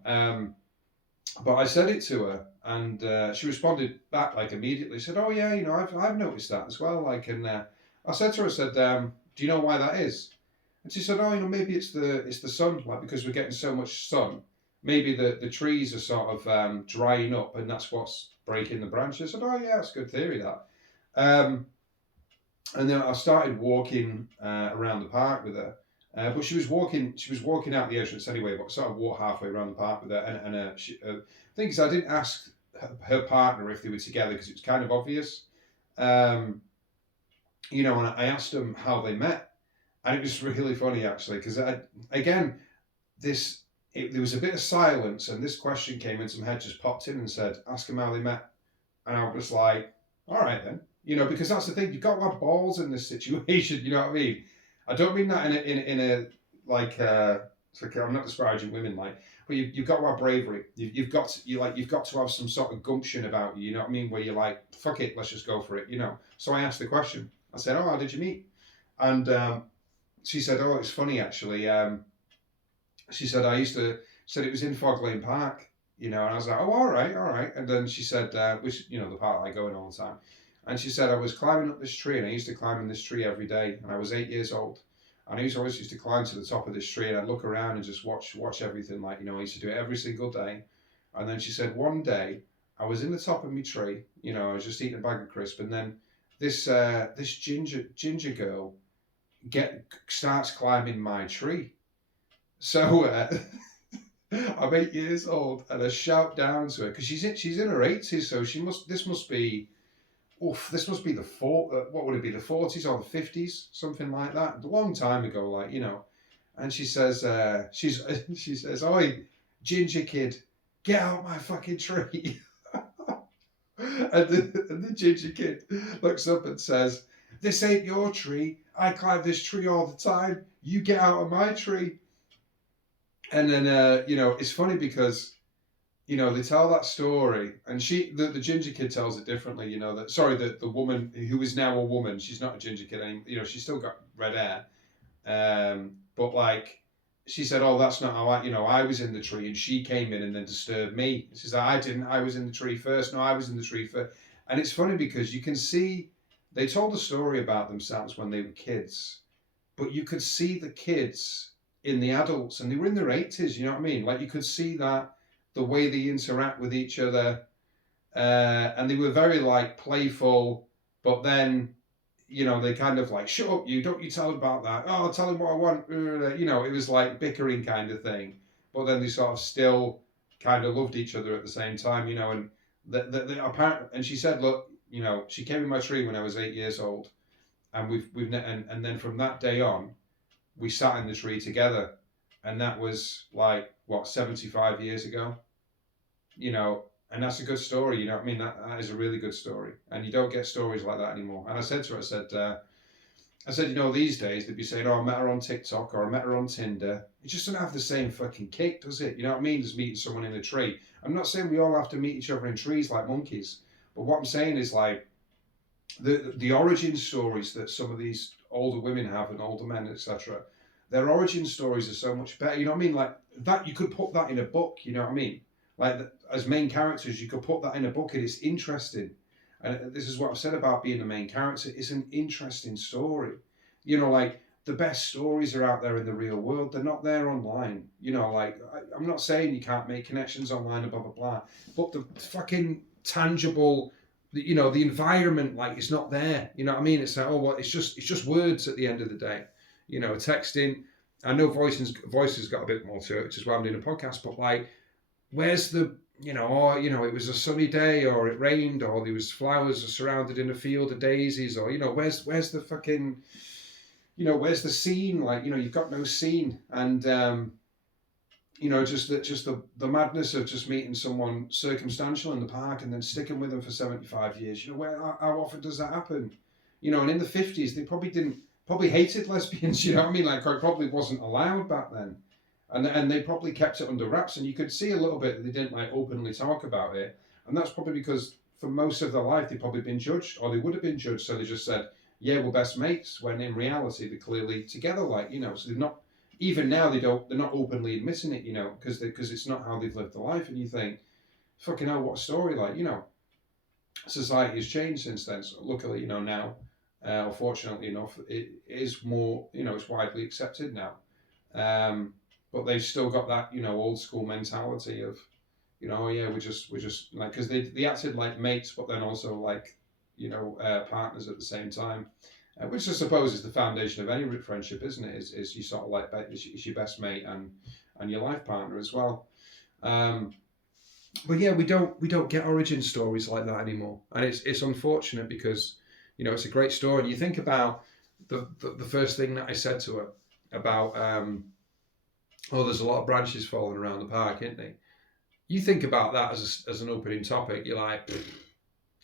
but I said it to her, and she responded back like immediately. Said, "Oh yeah, you know, I've noticed that as well." Like, and I said to her, I said, "Do you know why that is?" And she said, "Oh, you know, maybe it's the sun, like because we're getting so much sun. Maybe the trees are sort of drying up, and that's what's breaking the branches." I said, "Oh yeah, that's a good theory that." And then I started walking around the park with her. But she was walking out the entrance anyway, but I sort of walked halfway around the park with her. And the thing is, I didn't ask her partner if they were together because it was kind of obvious. You know, and I asked them how they met. And it was really funny, actually, because there was a bit of silence, and this question came into my head, just popped in and said, "Ask them how they met." And I was like, all right then. You know, because that's the thing, you've got to have balls in this situation, you know what I mean? I don't mean that in a like it's like I'm not disparaging women, like, but you've got to have bravery. You've got to have some sort of gumption about you. You know what I mean? Where you're like, fuck it, let's just go for it. You know. So I asked the question. I said, "Oh, how did you meet?" And she said, "Oh, it's funny actually." She said, "I used to." Said it was in Fog Lane Park. you know, and I was like, oh, all right. And then she said, which, you know, the part I go in all the time. And she said, I was climbing up this tree, and I used to climb in this tree every day, and I was 8 years old. And I always used to climb to the top of this tree, and I'd look around and just watch everything. Like, you know, I used to do it every single day. And then she said, one day, I was in the top of my tree, you know, I was just eating a bag of crisp, and then this ginger girl starts climbing my tree. So I'm 8 years old, and I shout down to her because she's in her 80s, so this must be what would it be, the 40s or the 50s, something like that, a long time ago, like, you know. And she says, she says, "Oi, ginger kid, get out my fucking tree." And the ginger kid looks up and says, "This ain't your tree. I climb this tree all the time. You get out of my tree." And then, you know, it's funny because, you know, they tell that story, and the ginger kid tells it differently. You know, the woman who is now a woman, she's not a ginger kid anymore. You know, she's still got red hair, but like, she said, "Oh, that's not how I was in the tree, and she came in and then disturbed me." She said, "I didn't. I was in the tree first. No, I was in the tree first." And it's funny because you can see they told a story about themselves when they were kids, but you could see the kids in the adults, and they were in their 80s. You know what I mean? Like, you could see that the way they interact with each other, and they were very like playful, but then, you know, they kind of like, "Shut up, you don't you tell him about that. Oh, I'll tell him what I want." You know, it was like bickering kind of thing, but then they sort of still kind of loved each other at the same time, you know. And the apparent, and she said, "Look, you know, she came in my tree when I was 8 years old, and and then from that day on, we sat in the tree together, and that was like what 75 years ago, you know." And that's a good story, you know what I mean? That is a really good story, and you don't get stories like that anymore. And I said to her, I said, you know, these days they'd be saying, "Oh, I met her on TikTok or I met her on Tinder." It just doesn't have the same fucking kick, does it? You know what I mean? As meeting someone in a tree. I'm not saying we all have to meet each other in trees like monkeys, but what I'm saying is like the origin stories that some of these older women have and older men, etc. Their origin stories are so much better. You know what I mean? Like that, you could put that in a book. You know what I mean? Like as main characters, you could put that in a book, and it's interesting. And this is what I've said about being the main character. It's an interesting story. You know, like the best stories are out there in the real world. They're not there online. You know, like I'm not saying you can't make connections online and blah blah blah, but the fucking tangible, you know, the environment, like, it's not there. You know what I mean? It's like, oh, well, it's just words at the end of the day. You know, texting. I know voices got a bit more to it, which is why I'm doing a podcast. But like, where's the, you know, or, you know, it was a sunny day, or it rained, or there was flowers surrounded in a field of daisies, or, you know, where's the fucking, you know, where's the scene? Like, you know, you've got no scene. And you know, just the madness of just meeting someone circumstantial in the park and then sticking with them for 75 years. You know, how often does that happen? You know, and in the 50s, they probably hated lesbians, you know what I mean? Like, it probably wasn't allowed back then. And they probably kept it under wraps, and you could see a little bit that they didn't like openly talk about it. And that's probably because for most of their life, they've probably been judged, or they would have been judged. So they just said, "Yeah, we're best mates," when in reality, they're clearly together, like, you know, so they're not, even now they're not openly admitting it, you know, because it's not how they've lived their life. And you think, fucking hell, what a story. Like, you know, society has changed since then. So luckily, you know, now, or fortunately enough, it is more, you know, it's widely accepted now. But they've still got that, you know, old school mentality of, you know, oh yeah, we're just like, because they acted like mates, but then also like, you know, partners at the same time. Which I suppose is the foundation of any friendship, isn't it? Is you sort of like, is your best mate and your life partner as well. But yeah, we don't get origin stories like that anymore, and it's unfortunate because, you know, it's a great story. And you think about the first thing that I said to her about, oh, there's a lot of branches falling around the park, isn't there? You think about that as an opening topic, you're like, pfft.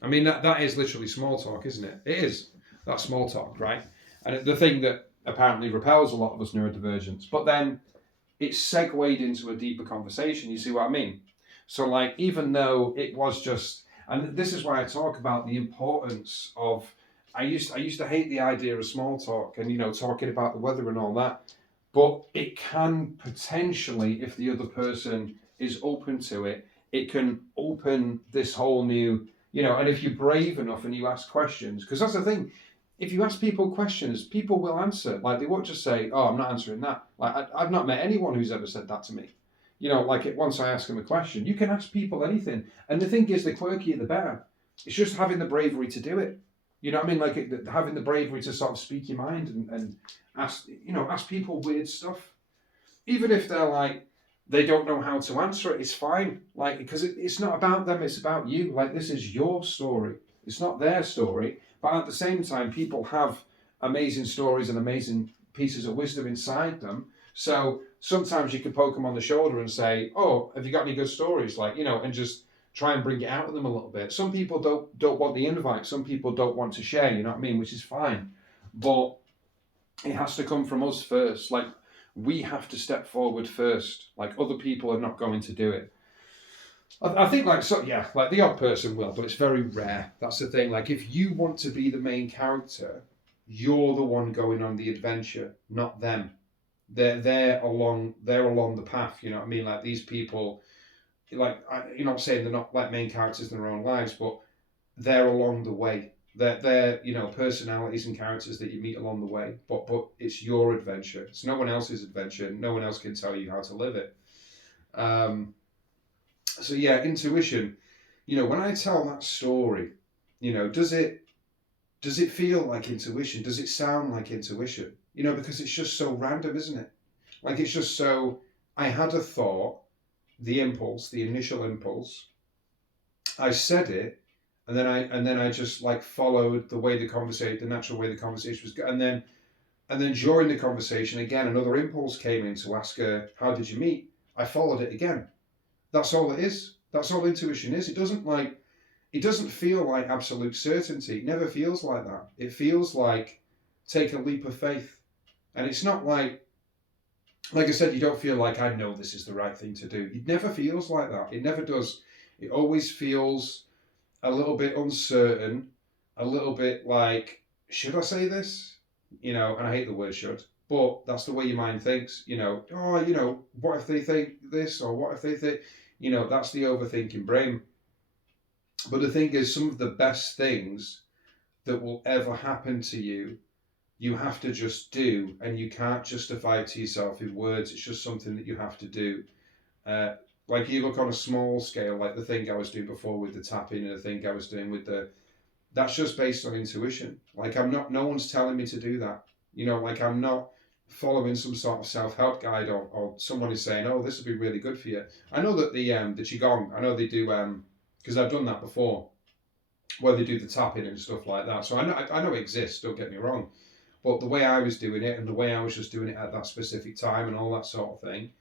I mean, that is literally small talk, isn't it? It is. That's small talk, right? And the thing that apparently repels a lot of us neurodivergents, but then it's segued into a deeper conversation. You see what I mean? So, like, even though it was just, and this is why I talk about the importance of, I used to hate the idea of small talk and, you know, talking about the weather and all that, but it can potentially, if the other person is open to it, it can open this whole new, and if you're brave enough and you ask questions, because that's the thing, if you ask people questions, people will answer. Like, they won't just say, "Oh, I'm not answering that." Like, I've not met anyone who's ever said that to me. Once I ask them a question, you can ask people anything. And the thing is, the quirkier the better. It's just having the bravery to do it. You know what I mean? Having the bravery to sort of speak your mind and ask people weird stuff. Even if they're like, they don't know how to answer it, it's fine. Like, because it's not about them, it's about you. Like, this is your story. It's not their story. But at the same time, people have amazing stories and amazing pieces of wisdom inside them. So sometimes you can poke them on the shoulder and say, "Oh, have you got any good stories?" And just try and bring it out of them a little bit. Some people don't want the invite. Some people don't want to share, you know what I mean? Which is fine. But it has to come from us first. Like, we have to step forward first. Like, other people are not going to do it. I think, like the odd person will, but it's very rare. That's the thing. Like, if you want to be the main character, you're the one going on the adventure, not them. They're along the path. You know what I mean? Like, these people, like, you're not saying they're not like main characters in their own lives, but they're along the way. They're personalities and characters that you meet along the way. But it's your adventure. It's no one else's adventure. No one else can tell you how to live it. So yeah, intuition. When I tell that story, does it feel like intuition? Does it sound like intuition? Because it's just so random, isn't it? Like, it's just so. I had a thought, the initial impulse. I said it, and then I just like followed the natural way the conversation was going, and then during the conversation again, another impulse came in to ask her, "How did you meet?" I followed it again. That's all it is. That's all intuition is. It doesn't feel like absolute certainty. It never feels like that. It feels like take a leap of faith. And it's not like I said, you don't feel like, I know this is the right thing to do. It never feels like that. It never does. It always feels a little bit uncertain, a little bit like, should I say this? And I hate the word should, but that's the way your mind thinks. What if they think this, or what if they think, that's the overthinking brain. But the thing is, some of the best things that will ever happen to you, you have to just do, and you can't justify it to yourself in words. It's just something that you have to do. Like, you look on a small scale, like the thing I was doing before with the tapping, and the thing I was doing with that's just based on intuition. Like, no one's telling me to do that. Like, I'm not following some sort of self-help guide, or someone is saying, "Oh, this will be really good for you." I know that the Qigong, I know they do, because I've done that before, where they do the tapping and stuff like that. So I know it exists, don't get me wrong. But the way I was doing it, and the way I was just doing it at that specific time and all that sort of thing,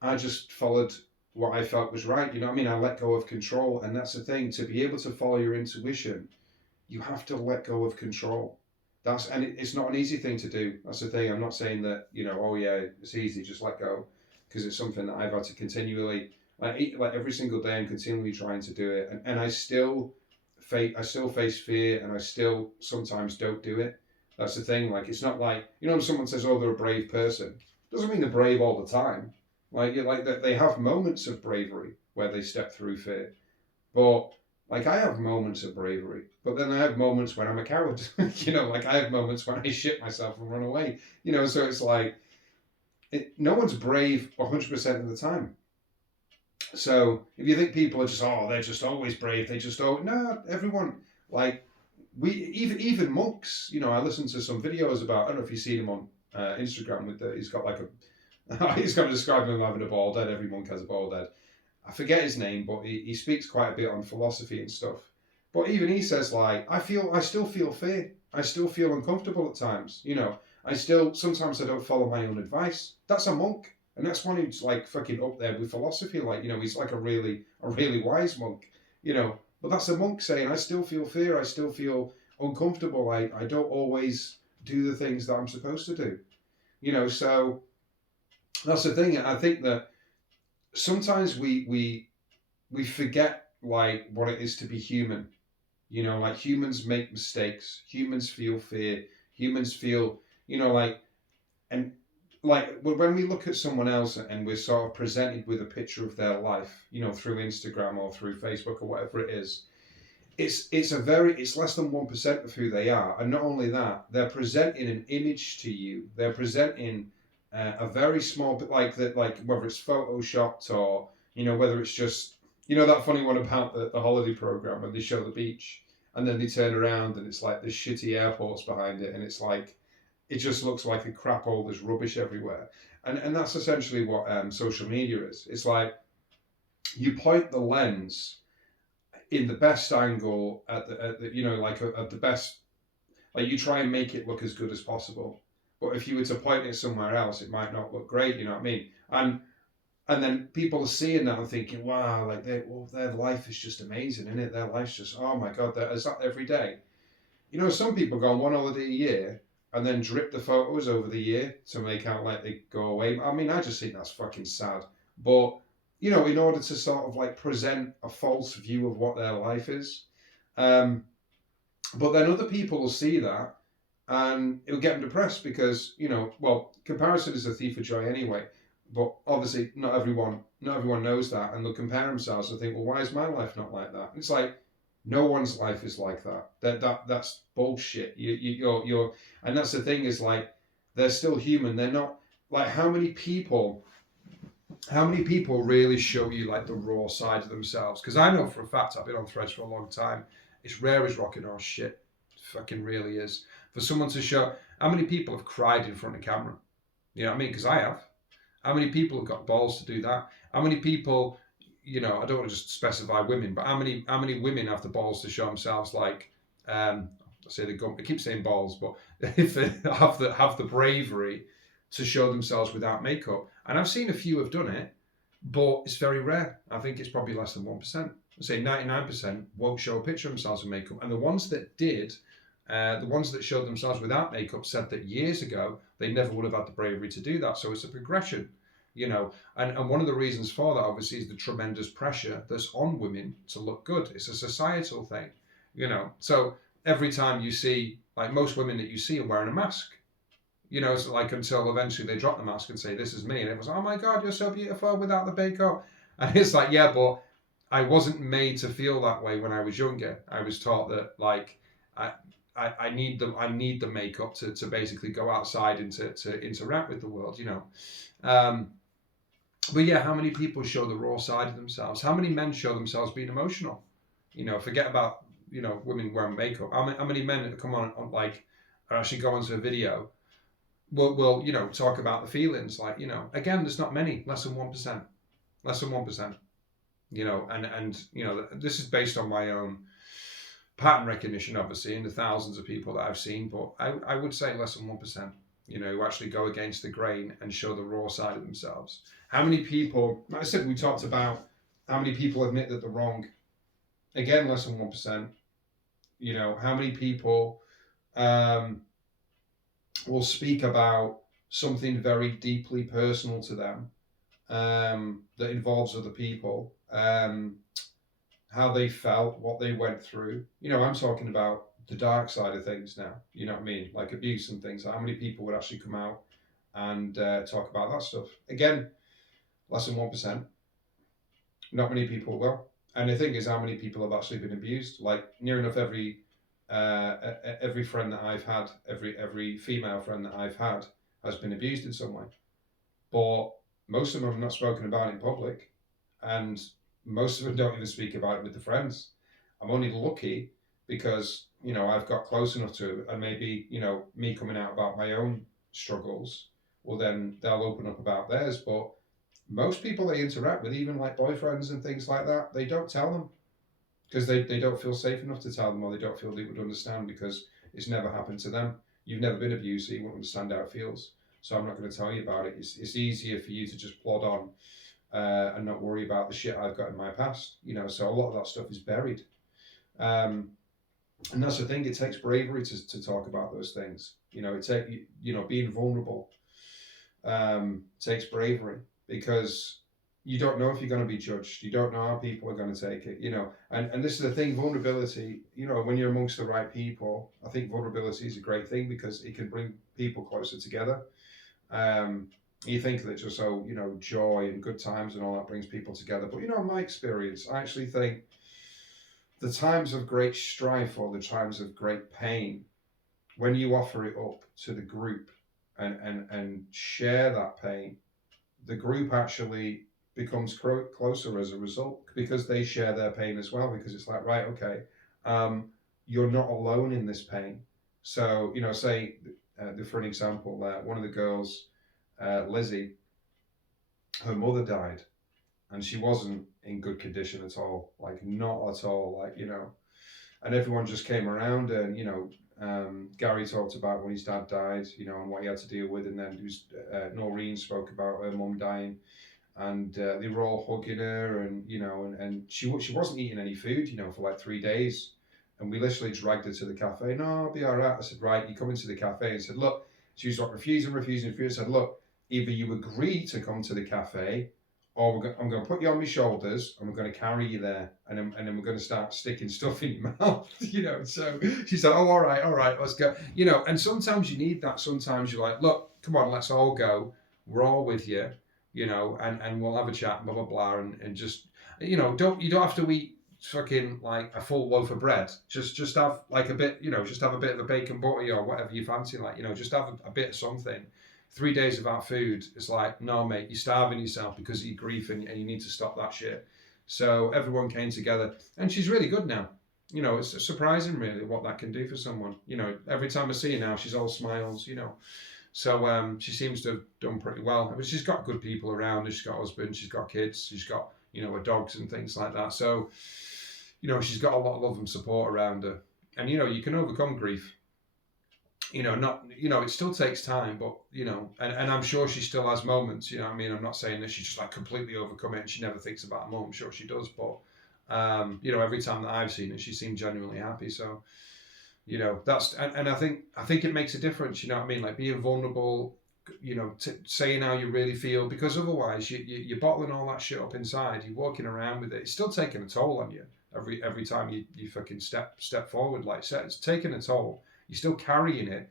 I just followed what I felt was right. You know what I mean? I let go of control. And that's the thing, to be able to follow your intuition, you have to let go of control. It's not an easy thing to do. That's the thing. I'm not saying that, oh yeah, it's easy, just let go. Because it's something that I've had to continually, like every single day, I'm continually trying to do it. And I still face fear, and I still sometimes don't do it. That's the thing. Like, it's not like, when someone says, "Oh, they're a brave person," doesn't mean they're brave all the time. Like, they have moments of bravery where they step through fear. But like, I have moments of bravery, but then I have moments when I'm a coward. Like, I have moments when I shit myself and run away. So it's like, no one's brave 100% of the time. So if you think people are just, "Oh, they're just always brave," no, everyone, like, even monks, I listened to some videos about, I don't know if you've seen him on Instagram he's got like he's got to describe him having a bald head. Every monk has a bald head. I forget his name, but he speaks quite a bit on philosophy and stuff. But even he says, like, I still feel fear. I still feel uncomfortable at times. Sometimes I don't follow my own advice. That's a monk. And that's one who's like fucking up there with philosophy. Like, he's like a really wise monk, But that's a monk saying, I still feel fear. I still feel uncomfortable. I don't always do the things that I'm supposed to do. So that's the thing. I think that sometimes we forget, like, what it is to be human. Like, humans make mistakes. Humans feel fear. Humans feel, and like when we look at someone else and we're sort of presented with a picture of their life, through Instagram or through Facebook or whatever it is, it's less than 1% of who they are. And not only that, they're presenting an image to you. They're presenting a very small bit, like that, like whether it's photoshopped or whether it's just that funny one about the holiday program when they show the beach and then they turn around and it's like there's shitty airports behind it and it's like it just looks like a crap hole. There's rubbish everywhere, and that's essentially what social media is. It's like you point the lens in the best angle at the best, like you try and make it look as good as possible. But if you were to point it somewhere else, it might not look great. You know what I mean? And then people are seeing that and thinking, wow, like their life is just amazing, isn't it? Their life's just, oh my God, is that every day? Some people go on one holiday a year and then drip the photos over the year to make out like they go away. I mean, I just think that's fucking sad. But, in order to sort of like present a false view of what their life is. But then other people will see that and it'll get them depressed because, comparison is a thief of joy anyway. But obviously not everyone knows that, and they'll compare themselves and think, well, why is my life not like that? It's like, no one's life is like that. That's bullshit. You're and that's the thing is like they're still human. They're not like how many people really show you like the raw side of themselves? Because I know for a fact, I've been on Threads for a long time. It's rare as rocking horse shit. It fucking really is. For someone to show how many people have cried in front of camera. You know what I mean? Because I have. How many people have got balls to do that? How many people, I don't want to just specify women, but how many women have the balls to show themselves like, I keep saying balls, but if they have the bravery to show themselves without makeup. And I've seen a few have done it, but it's very rare. I think it's probably less than 1%. I say 99% won't show a picture of themselves with makeup. And the ones that did, the ones that showed themselves without makeup said that years ago, they never would have had the bravery to do that. So it's a progression, and one of the reasons for that obviously is the tremendous pressure that's on women to look good. It's a societal thing, so every time you see, like most women that you see are wearing a mask, it's like until eventually they drop the mask and say, this is me. And it was, oh my God, you're so beautiful without the makeup. And it's like, yeah, but I wasn't made to feel that way when I was younger. I was taught that like, I need the makeup to basically go outside and to interact with the world, But yeah, how many people show the raw side of themselves? How many men show themselves being emotional? Forget about, women wearing makeup. How many men that come on like, or actually go onto a video will talk about the feelings, like, again, there's not many, less than 1%. Less than 1%. And this is based on my own pattern recognition, obviously, in the thousands of people that I've seen, but I would say less than 1%, who actually go against the grain and show the raw side of themselves. How many people, like I said, we talked about how many people admit that they're wrong. Again, less than 1%. How many people will speak about something very deeply personal to them that involves other people, how they felt, what they went through. I'm talking about the dark side of things now, you know what I mean? Like abuse and things. How many people would actually come out and talk about that stuff? Again, less than 1%. Not many people will. And the thing is, how many people have actually been abused? Like near enough every friend that I've had, every female friend that I've had has been abused in some way. But most of them have not spoken about it in public, and most of them don't even speak about it with the friends. I'm only lucky because, I've got close enough to it, and maybe, me coming out about my own struggles, well, then they'll open up about theirs. But most people they interact with, even like boyfriends and things like that, they don't tell them because they don't feel safe enough to tell them, or they don't feel they would understand because it's never happened to them. You've never been abused, so you won't understand how it feels. So I'm not going to tell you about it. It's easier for you to just plod on and not worry about the shit I've got in my past. So a lot of that stuff is buried. And that's the thing. It takes bravery to talk about those things. Being vulnerable takes bravery because you don't know if you're going to be judged. You don't know how people are going to take it. And this is the thing. Vulnerability. When you're amongst the right people, I think vulnerability is a great thing because it can bring people closer together. You think that just so, joy and good times and all that brings people together. But, in my experience, I actually think the times of great strife or the times of great pain, when you offer it up to the group and share that pain, the group actually becomes closer as a result because they share their pain as well. Because it's like, right, okay, you're not alone in this pain. So, say, for an example, one of the girls, Lizzie, her mother died, and she wasn't in good condition at all, like not at all, and everyone just came around, and Gary talked about when his dad died, and what he had to deal with, and then Noreen spoke about her mum dying, and they were all hugging her, and she wasn't eating any food, for like 3 days, and we literally dragged her to the cafe. No, I'll be all right. I said, right, you come into the cafe, and said, look, she was like refusing. I said, look, either you agree to come to the cafe, or I'm going to put you on my shoulders and we're going to carry you there, and then we're going to start sticking stuff in your mouth, So she said, oh, all right, let's go, and sometimes you need that. Sometimes you're like, look, come on, let's all go. We're all with you, and we'll have a chat, blah, blah, blah, and just, you don't have to eat fucking like a full loaf of bread. Just have like a bit, just have a bit of a bacon butty or whatever you fancy, just have a bit of something. 3 days without food, it's like, no, mate, you're starving yourself because of your grief, and you need to stop that shit. So everyone came together, and she's really good now. It's surprising, really, what that can do for someone. Every time I see her now, she's all smiles, So she seems to have done pretty well. But she's got good people around her. She's got a husband, she's got kids, she's got, her dogs and things like that. So, she's got a lot of love and support around her. And, you can overcome grief. Not, it still takes time, but, and I'm sure she still has moments, I'm not saying that she's just like completely overcome it and she never thinks about a moment. I'm sure she does, but, every time that I've seen her, she seemed genuinely happy. So, that's, and I think it makes a difference, like being vulnerable, saying how you really feel, because otherwise you're bottling all that shit up inside, you're walking around with it. It's still taking a toll on you every time you fucking step forward, like I said, it's taking a toll. You're still carrying it.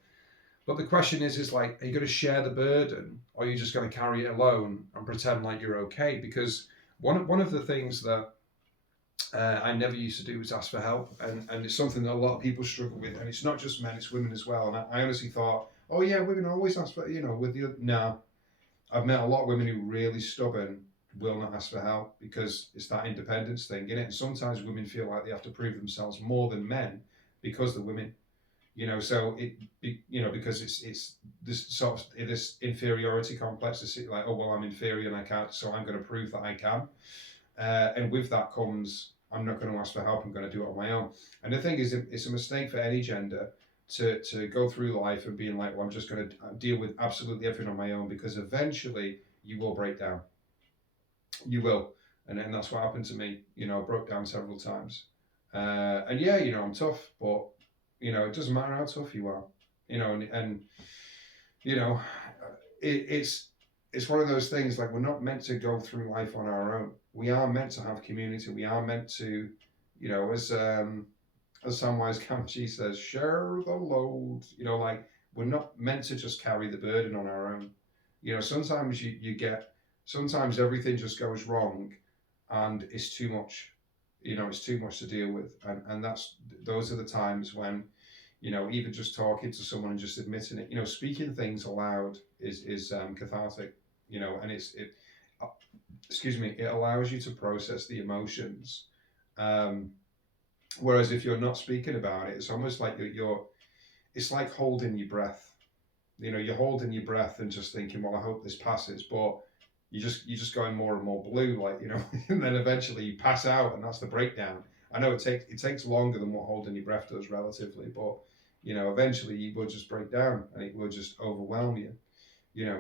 But the question is like, are you going to share the burden, or are you just going to carry it alone and pretend like you're okay? Because one of the things that I never used to do was ask for help. And it's something that a lot of people struggle with. And it's not just men, it's women as well. And I honestly thought, oh yeah, women always ask for, with the, no. I've met a lot of women who are really stubborn, will not ask for help, because it's that independence thing, innit? And sometimes women feel like they have to prove themselves more than men because they're women. So because it's this sort of this inferiority complex. It's like, oh well, I'm inferior and I can't, so I'm going to prove that I can. And with that comes, I'm not going to ask for help. I'm going to do it on my own. And the thing is, it's a mistake for any gender to go through life and being like, well, I'm just going to deal with absolutely everything on my own, because eventually you will break down. You will, and that's what happened to me. I broke down several times. And yeah, I'm tough, but it doesn't matter how tough you are, and it's one of those things, like, we're not meant to go through life on our own. We are meant to have community. We are meant to, as Samwise Gamgee says, share the load. Like, we're not meant to just carry the burden on our own. Sometimes sometimes everything just goes wrong, and it's too much. It's too much to deal with, and those are the times when, even just talking to someone and just admitting it, speaking things aloud is cathartic, and it allows you to process the emotions. Whereas if you're not speaking about it, it's almost like it's like holding your breath. You're holding your breath and just thinking, well, I hope this passes, but you're just going more and more blue, and then eventually you pass out, and that's the breakdown. I know it takes longer than what holding your breath does relatively, but eventually you will just break down and it will just overwhelm you.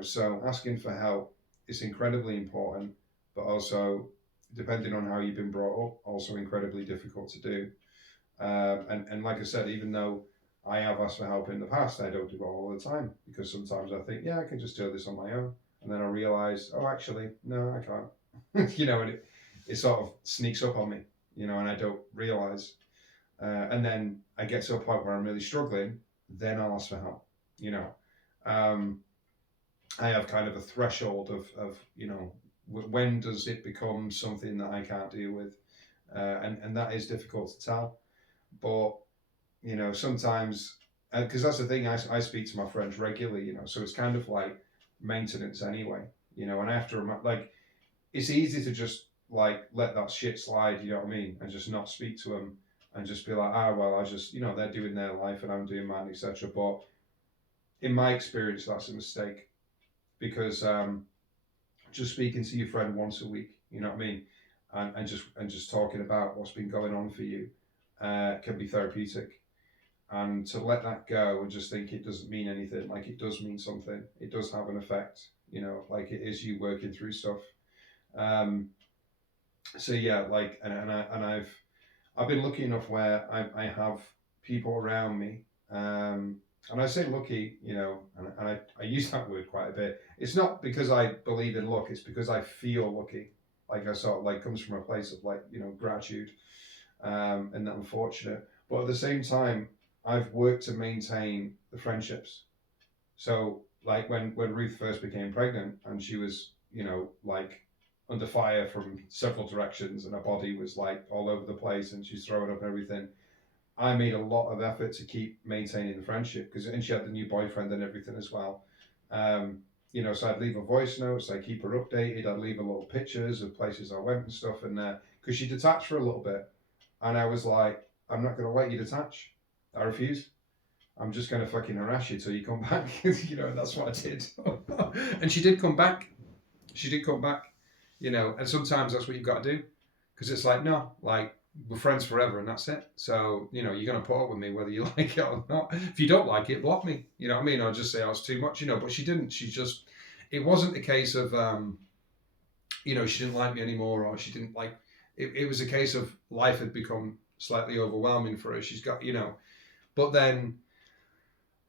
So asking for help is incredibly important, but also, depending on how you've been brought up, also incredibly difficult to do. And like I said, even though I have asked for help in the past, I don't do it all the time, because sometimes I think, yeah, I can just do this on my own. And then I realize, oh, actually, no, I can't. And it sort of sneaks up on me, and I don't realize. And then I get to a point where I'm really struggling, then I'll ask for help, I have kind of a threshold of when does it become something that I can't deal with, and that is difficult to tell. But sometimes, because that's the thing, I speak to my friends regularly, so it's kind of like maintenance anyway, and after like it's easy to just like let that shit slide, you know what I mean, and just not speak to them and just be like, well, I just, they're doing their life and I'm doing mine, etc. But in my experience, that's a mistake because just speaking to your friend once a week, you know what I mean, and just talking about what's been going on for you can be therapeutic. And to let that go and just think it doesn't mean anything, like it does mean something. It does have an effect, like it is you working through stuff. Um, so yeah, like, I've been lucky enough where I have people around me, and I say lucky, and I use that word quite a bit. It's not because I believe in luck; it's because I feel lucky. Like I sort of like comes from a place of like gratitude, and that I'm fortunate. But at the same time, I've worked to maintain the friendships. So like when Ruth first became pregnant and she was like under fire from several directions and her body was like all over the place and she's throwing up and everything, I made a lot of effort to keep maintaining the friendship and she had the new boyfriend and everything as well. So I'd leave her voice notes, I'd keep her updated, I'd leave her little pictures of places I went and stuff, and because she detached for a little bit, and I was like, I'm not going to let you detach. I refuse. I'm just going to fucking harass you till you come back. And that's what I did. And she did come back. She did come back, and sometimes that's what you've got to do. Because it's like, no, like, we're friends forever and that's it. So, you're going to put up with me whether you like it or not. If you don't like it, block me. You know what I mean? I'll just say I was too much, but she didn't. She just, it wasn't a case of, she didn't like me anymore or she didn't like, it was a case of life had become slightly overwhelming for her. She's got, but then,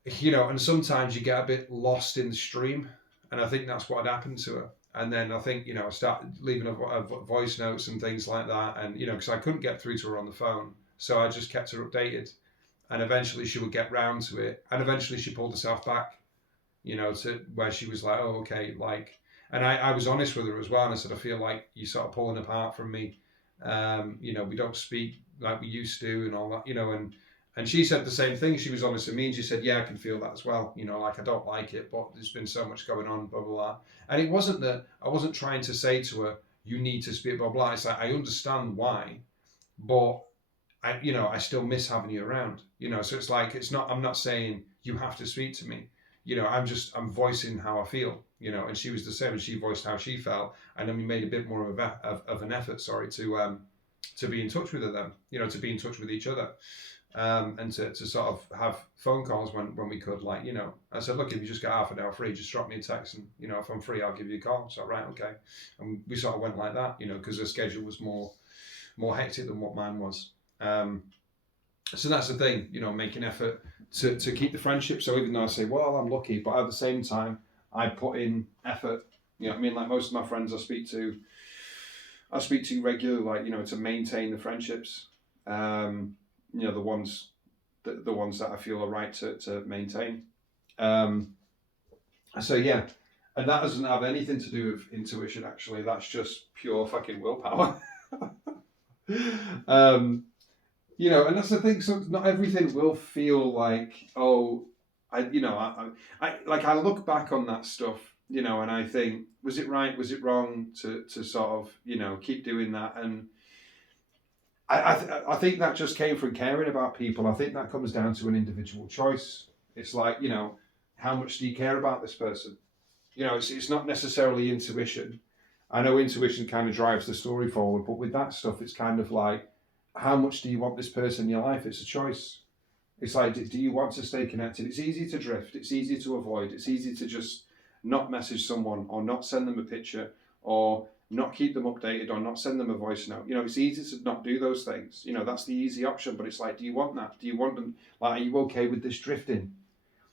and sometimes you get a bit lost in the stream. And I think that's what had happened to her. And then I think, I started leaving her voice notes and things like that. And, because I couldn't get through to her on the phone. So I just kept her updated. And eventually she would get round to it. And eventually she pulled herself back, to where she was like, oh, okay, like, and I was honest with her as well. And I said, I feel like you're sort of pulling apart from me. We don't speak like we used to and all that, and she said the same thing. She was honest with me and she said, yeah, I can feel that as well. Like I don't like it, but there's been so much going on, blah, blah, blah. And it wasn't that I wasn't trying to say to her, you need to speak, blah, blah. It's like, I understand why, but I still miss having you around, so it's like, I'm not saying you have to speak to me. I'm voicing how I feel, and she was the same and she voiced how she felt. And then we made a bit more of an effort, to be in touch with her then, to be in touch with each other. And to sort of have phone calls when we could, like, I said, look, if you just get half an hour free, just drop me a text and, if I'm free, I'll give you a call. So, right, okay. And we sort of went like that, because her schedule was more hectic than what mine was. So that's the thing, making effort to keep the friendship. So even though I say, well, I'm lucky, but at the same time, I put in effort, I mean, like most of my friends I speak to regularly, like, to maintain the friendships. The ones that I feel are right to maintain. So yeah, and that doesn't have anything to do with intuition. Actually, that's just pure fucking willpower. And that's the thing. So not everything will feel like, oh, I look back on that stuff, and I think, was it right? Was it wrong to sort of, keep doing that? And I think that just came from caring about people. I think that comes down to an individual choice. It's like, how much do you care about this person? It's not necessarily intuition. I know intuition kind of drives the story forward, but with that stuff, it's kind of like, how much do you want this person in your life? It's a choice. It's like, do you want to stay connected? It's easy to drift. It's easy to avoid. It's easy to just not message someone or not send them a picture or not keep them updated or not send them a voice note. It's easy to not do those things. That's the easy option, but it's like, do you want that? Do you want them? Like, are you okay with this drifting?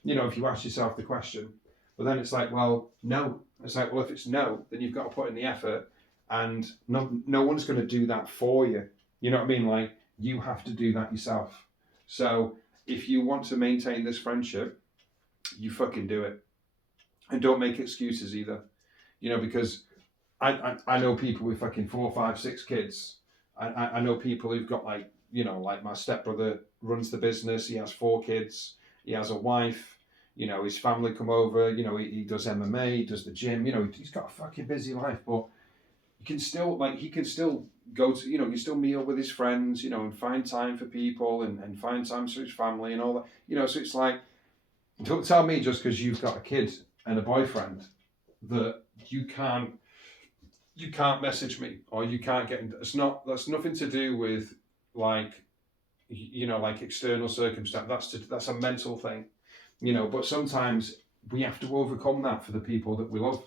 If you ask yourself the question. But then it's like, well, no. It's like, well, if it's no, then you've got to put in the effort, and no one's going to do that for you. You know what I mean? Like, you have to do that yourself. So if you want to maintain this friendship, you fucking do it. And don't make excuses either, because I know people with fucking 4, 5, 6 kids. I know people who've got like, like my stepbrother runs the business. He has 4 kids. He has a wife. His family come over. He does MMA. He does the gym. He's got a fucking busy life, but he can still go to, he can still meet up with his friends, and find time for people and find time for his family and all that. So it's like, don't tell me just because you've got a kid and a boyfriend that you can't message me or you can't get in. That's nothing to do with like, like external circumstance. That's a mental thing, but sometimes we have to overcome that for the people that we love.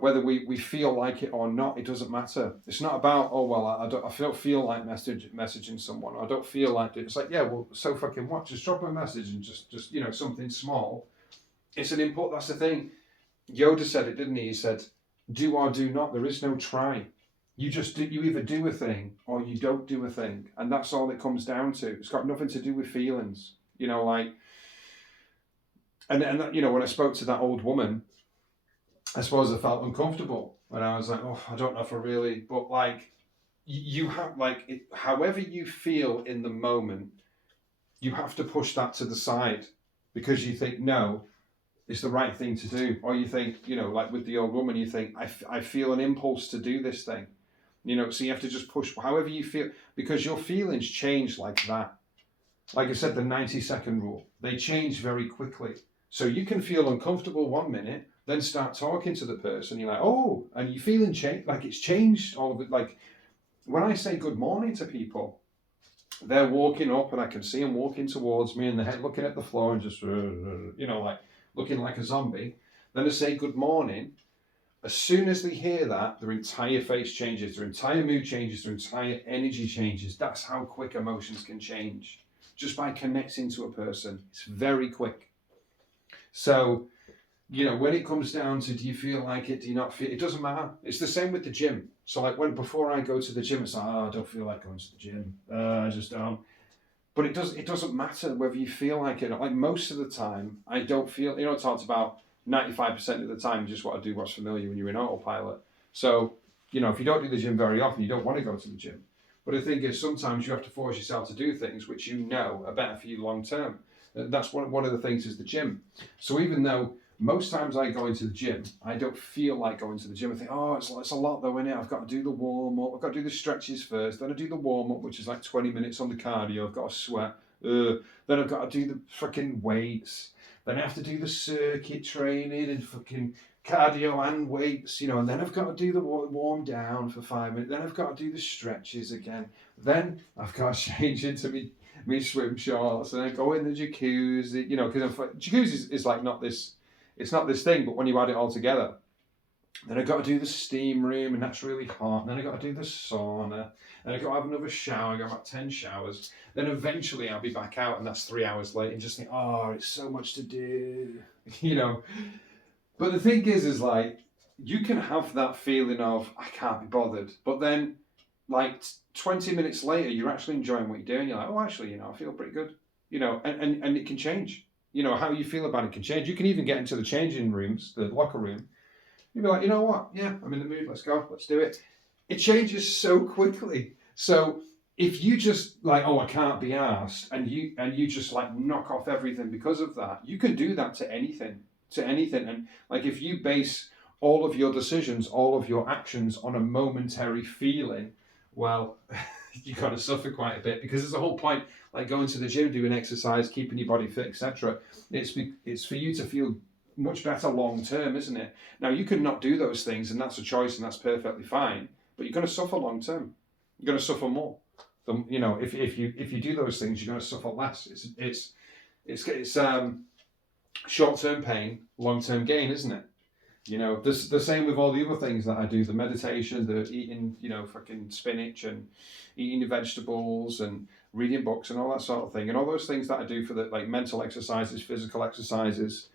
Whether we feel like it or not, it doesn't matter. It's not about, oh, well, I don't feel like messaging someone. I don't feel like it. It's like, yeah, well, so fucking what? Just drop a message and just something small. It's an input. That's the thing. Yoda said it, didn't he? He said, do or do not. There is no try. You either do a thing or you don't do a thing. And that's all it comes down to. It's got nothing to do with feelings. And when I spoke to that old woman, I suppose I felt uncomfortable when I was like, oh, I don't know if I really, but like, you have however you feel in the moment, you have to push that to the side because you think, no, it's the right thing to do. Or you think, like with the old woman, you think, I feel an impulse to do this thing, so you have to just push however you feel because your feelings change like that. Like I said, the 90-second rule, they change very quickly. So you can feel uncomfortable 1 minute, then start talking to the person. You're like, oh, and you're feeling like it's changed all of it. Like when I say good morning to people, they're walking up and I can see them walking towards me and they're looking at the floor and just, like looking like a zombie. Then I say good morning. As soon as they hear that, their entire face changes, their entire mood changes, their entire energy changes. That's how quick emotions can change. Just by connecting to a person. It's very quick. So, when it comes down to do you feel like it, do you not feel it, doesn't matter. It's the same with the gym. So like before I go to the gym, it's like, oh, I don't feel like going to the gym. I just don't. But it doesn't matter whether you feel like it. Like most of the time, I don't feel, it talks about 95% of the time you just want to do what's familiar when you're in autopilot. So, if you don't do the gym very often, you don't want to go to the gym. But the thing is, sometimes you have to force yourself to do things which are better for you long term. That's one of the things is the gym. So even though most times I go into the gym, I don't feel like going to the gym. I think, oh, it's a lot though, innit? I've got to do the warm up. I've got to do the stretches first. Then I do the warm up, which is like 20 minutes on the cardio. I've got to sweat. Then I've got to do the fucking weights. Then I have to do the circuit training and fucking cardio and weights, and then I've got to do the warm down for 5 minutes. Then I've got to do the stretches again. Then I've got to change into me swim shorts and then go in the jacuzzi, because jacuzzi is like not this. It's not this thing, but when you add it all together, then I've got to do the steam room, and that's really hot. And then I've got to do the sauna, and I've got to have another shower. I've got about 10 showers. Then eventually I'll be back out, and that's 3 hours late, and just think, oh, it's so much to do, But the thing is like, you can have that feeling of, I can't be bothered. But then, like, 20 minutes later, you're actually enjoying what you're doing. You're like, oh, actually, I feel pretty good. And it can change. How you feel about it can change. You can even get into the changing rooms, the locker room. You'll be like, you know what? Yeah, I'm in the mood. Let's go. Let's do it. It changes so quickly. So if you just like, oh, I can't be arsed, and you just like knock off everything because of that, you can do that to anything. And like if you base all of your decisions, all of your actions on a momentary feeling, well, you've got to suffer quite a bit because there's a whole point, like going to the gym, doing exercise, keeping your body fit, etc. It's for you to feel much better long term, isn't it? Now you can not do those things, and that's a choice, and that's perfectly fine. But you're going to suffer long term. You're going to suffer more. If you do those things, you're going to suffer less. It's short term pain, long term gain, isn't it? There's the same with all the other things that I do, the meditation, the eating, fucking spinach and eating your vegetables and reading books and all that sort of thing. And all those things that I do for the like mental exercises, physical exercises,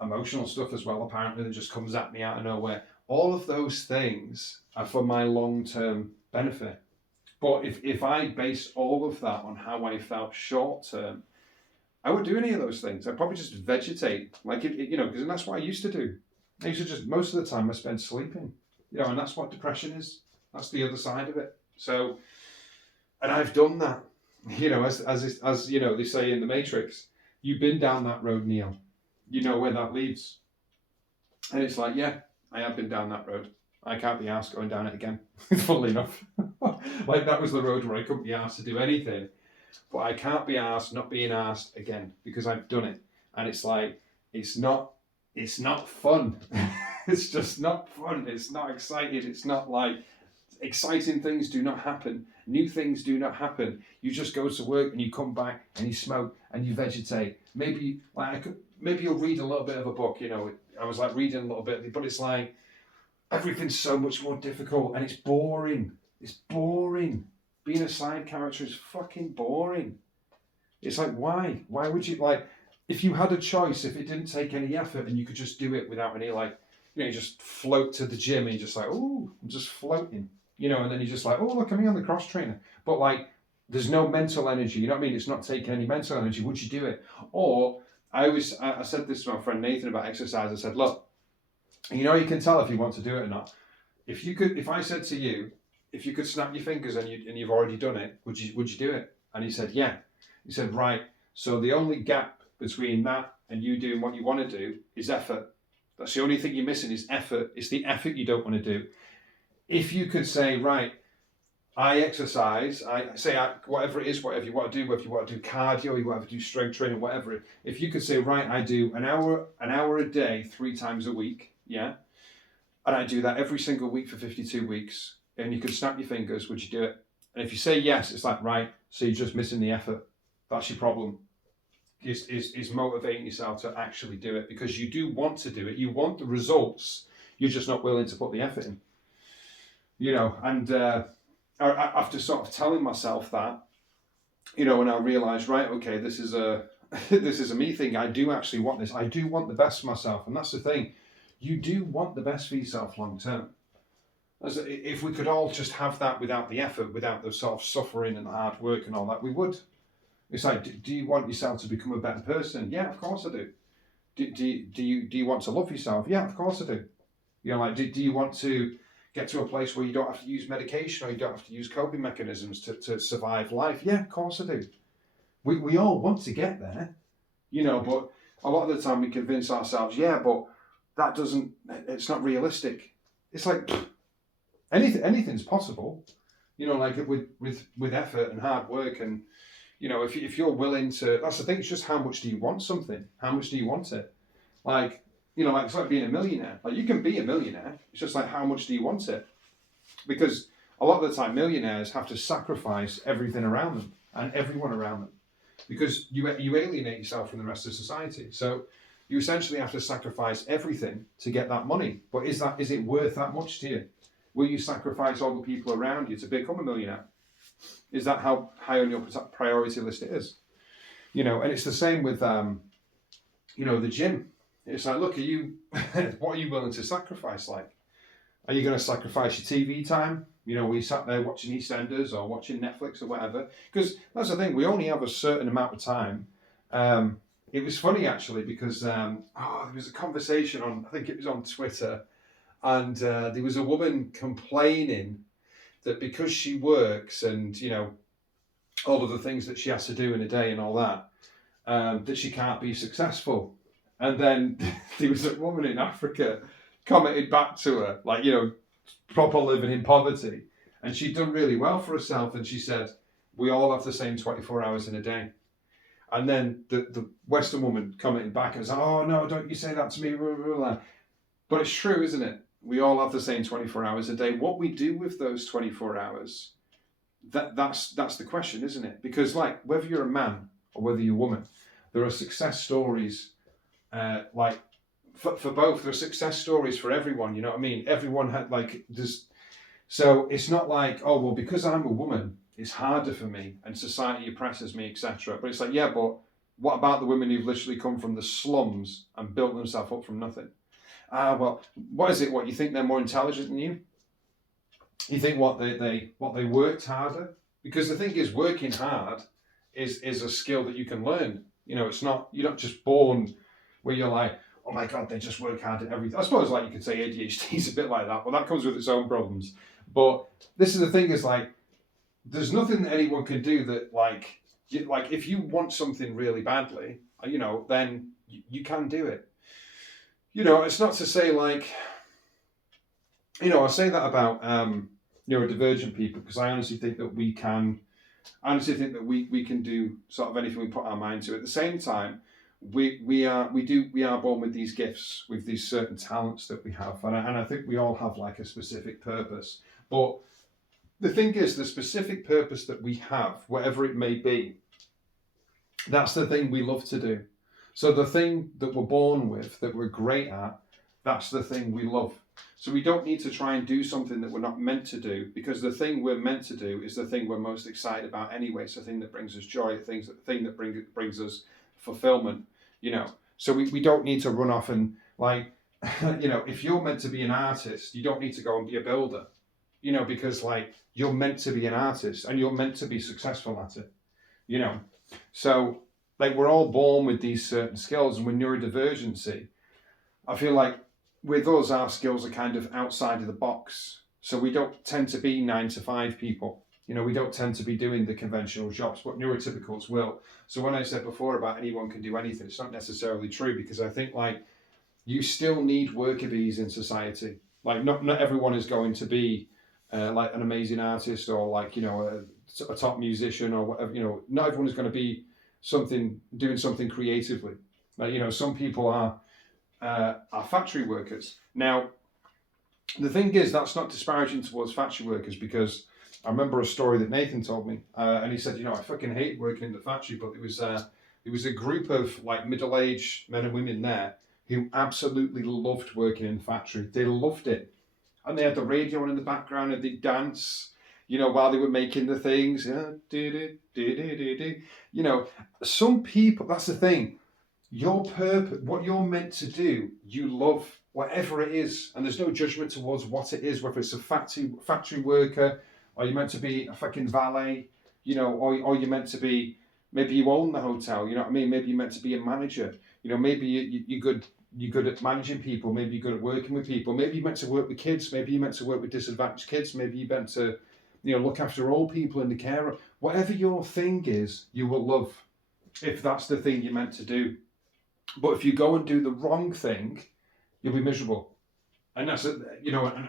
emotional stuff as well, apparently, that just comes at me out of nowhere. All of those things are for my long-term benefit. But if I base all of that on how I felt short-term, I wouldn't do any of those things. I'd probably just vegetate, like because that's what I used to do. I used to just most of the time I spent sleeping, and that's what depression is. That's the other side of it. So, and I've done that, as they say in the Matrix, you've been down that road, Neil. You know where that leads. And it's like, yeah, I have been down that road. I can't be asked going down it again. Funnily enough, like that was the road where I couldn't be asked to do anything. But I can't be asked, not being asked again, because I've done it. And it's like, it's not fun. It's just not fun. It's not exciting. It's not like, exciting things do not happen. New things do not happen. You just go to work and you come back and you smoke and you vegetate. Maybe you'll read a little bit of a book, I was like reading a little bit, but it's like, everything's so much more difficult and it's boring. It's boring. Being a side character is fucking boring. It's like, why? Why would you, if you had a choice, if it didn't take any effort and you could just do it without any, you just float to the gym and you're just like, oh, I'm just floating, and then you're just like, oh, look at me on the cross trainer. But there's no mental energy, you know what I mean? It's not taking any mental energy. Would you do it? Or I said this to my friend Nathan about exercise. I said, look, you can tell if you want to do it or not. If I said to you, if you could snap your fingers and you've already done it, would you do it? And he said, yeah. He said, right. So the only gap between that and you doing what you want to do is effort. That's the only thing you're missing is effort. It's the effort you don't want to do. If you could say, right, I exercise, whatever it is, whatever you want to do, whether you want to do cardio, you want to do strength training, whatever. If you could say, right, I do an hour a day, 3 times a week, yeah, and I do that every single week for 52 weeks, and you could snap your fingers, would you do it? And if you say yes, it's like, right, so you're just missing the effort. That's your problem. Is motivating yourself to actually do it, because you do want to do it. You want the results. You're just not willing to put the effort in. And after sort of telling myself that, and I realised, right, okay, this is a me thing. I do actually want this. I do want the best for myself, and that's the thing. You do want the best for yourself long term. If we could all just have that without the effort, without the sort of suffering and the hard work and all that, we would. It's like, do you want yourself to become a better person? Yeah, of course I do. Do you want to love yourself? Yeah, of course I do. Do you want to get to a place where you don't have to use medication or you don't have to use coping mechanisms to survive life? Yeah, of course I do. We all want to get there, but a lot of the time we convince ourselves, yeah, but it's not realistic. It's like, anything's possible, with effort and hard work. And, if you're willing to, that's the thing, it's just how much do you want something? How much do you want it? It's like being a millionaire. You can be a millionaire. It's just like, how much do you want it? Because a lot of the time, millionaires have to sacrifice everything around them and everyone around them, because you alienate yourself from the rest of society. So you essentially have to sacrifice everything to get that money. But is it worth that much to you? Will you sacrifice all the people around you to become a millionaire? Is that how high on your priority list it is? And it's the same with, the gym. It's like, look, what are you willing to sacrifice? Are you going to sacrifice your TV time? Were you sat there watching EastEnders or watching Netflix or whatever? Because that's the thing, we only have a certain amount of time. It was funny, actually, because there was a conversation I think it was on Twitter, and there was a woman complaining that because she works and, all of the things that she has to do in a day and all that, that she can't be successful. And then there was a woman in Africa commented back to her, proper living in poverty. And she'd done really well for herself. And she said, we all have the same 24 hours in a day. And then the Western woman commented back and was like, oh, no, don't you say that to me. Blah, blah, blah. But it's true, isn't it? We all have the same 24 hours a day. What we do with those 24 hours, that's the question, isn't it? Because whether you're a man or whether you're a woman, there are success stories, for both. There are success stories for everyone, you know what I mean? Everyone had so it's not like, oh, well, because I'm a woman, it's harder for me and society oppresses me, etc. But it's like, yeah, but what about the women who've literally come from the slums and built themselves up from nothing? Well, what is it? What, you think they're more intelligent than you? You think they worked harder? Because the thing is, working hard is a skill that you can learn. You know, you're not just born where you're like, oh my God, they just work hard at everything. I suppose like you could say ADHD is a bit like that, but that comes with its own problems. But this is the thing is like, there's nothing that anyone can do that like, like if you want something really badly, you know, then you can do it. You know, it's not to say like, you know, I say that about neurodivergent people because I honestly think that we can. I honestly think that we can do sort of anything we put our mind to. At the same time, we are born with these gifts, with these certain talents that we have, and I think we all have like a specific purpose. But the thing is, the specific purpose that we have, whatever it may be, that's the thing we love to do. So the thing that we're born with, that we're great at, that's the thing we love. So we don't need to try and do something that we're not meant to do, because the thing we're meant to do is the thing we're most excited about anyway. It's the thing that brings us joy, the thing that brings us fulfillment, you know. So we don't need to run off and like, you know, if you're meant to be an artist, you don't need to go and be a builder, you know, because like you're meant to be an artist and you're meant to be successful at it, you know. So like we're all born with these certain skills, and with neurodivergency, I feel like with us, our skills are kind of outside of the box. So we don't tend to be 9 to 5 people. You know, we don't tend to be doing the conventional jobs, but neurotypicals will. So when I said before about anyone can do anything, it's not necessarily true, because I think like you still need worker bees in society. Like not everyone is going to be like an amazing artist or like, you know, a top musician or whatever. You know, not everyone is going to be doing something creatively. Like, you know, some people are factory workers. Now, the thing is, that's not disparaging towards factory workers, because I remember a story that Nathan told me, and he said, you know, I fucking hate working in the factory, but there was a group of like middle-aged men and women there who absolutely loved working in the factory. They loved it, and they had the radio on in the background, and they'd dance, you know, while they were making the things. You know, some people. That's the thing. Your purpose, what you're meant to do, you love whatever it is, and there's no judgment towards what it is, whether it's a factory worker, or you're meant to be a fucking valet, you know, or you're meant to be, maybe you own the hotel, you know what I mean? Maybe you're meant to be a manager, you know, maybe you're good at managing people, maybe you're good at working with people, maybe you're meant to work with kids, maybe you're meant to work with disadvantaged kids, maybe you're meant to, you know, look after old people in the care. Whatever your thing is, you will love, if that's the thing you're meant to do. But if you go and do the wrong thing, you'll be miserable. And that's, you know, and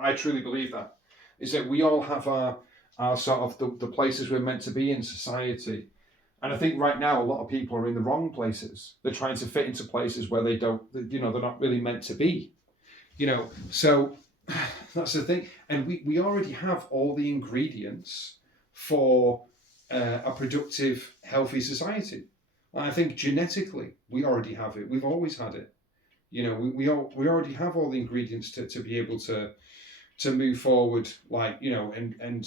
I truly believe that, is that we all have our sort of the places we're meant to be in society. And I think right now a lot of people are in the wrong places. They're trying to fit into places where they don't, you know, they're not really meant to be. You know, so that's the thing. And we already have all the ingredients for a productive, healthy society. I think genetically we already have it. We've always had it. You know, we already have all the ingredients to be able to move forward, like, you know, and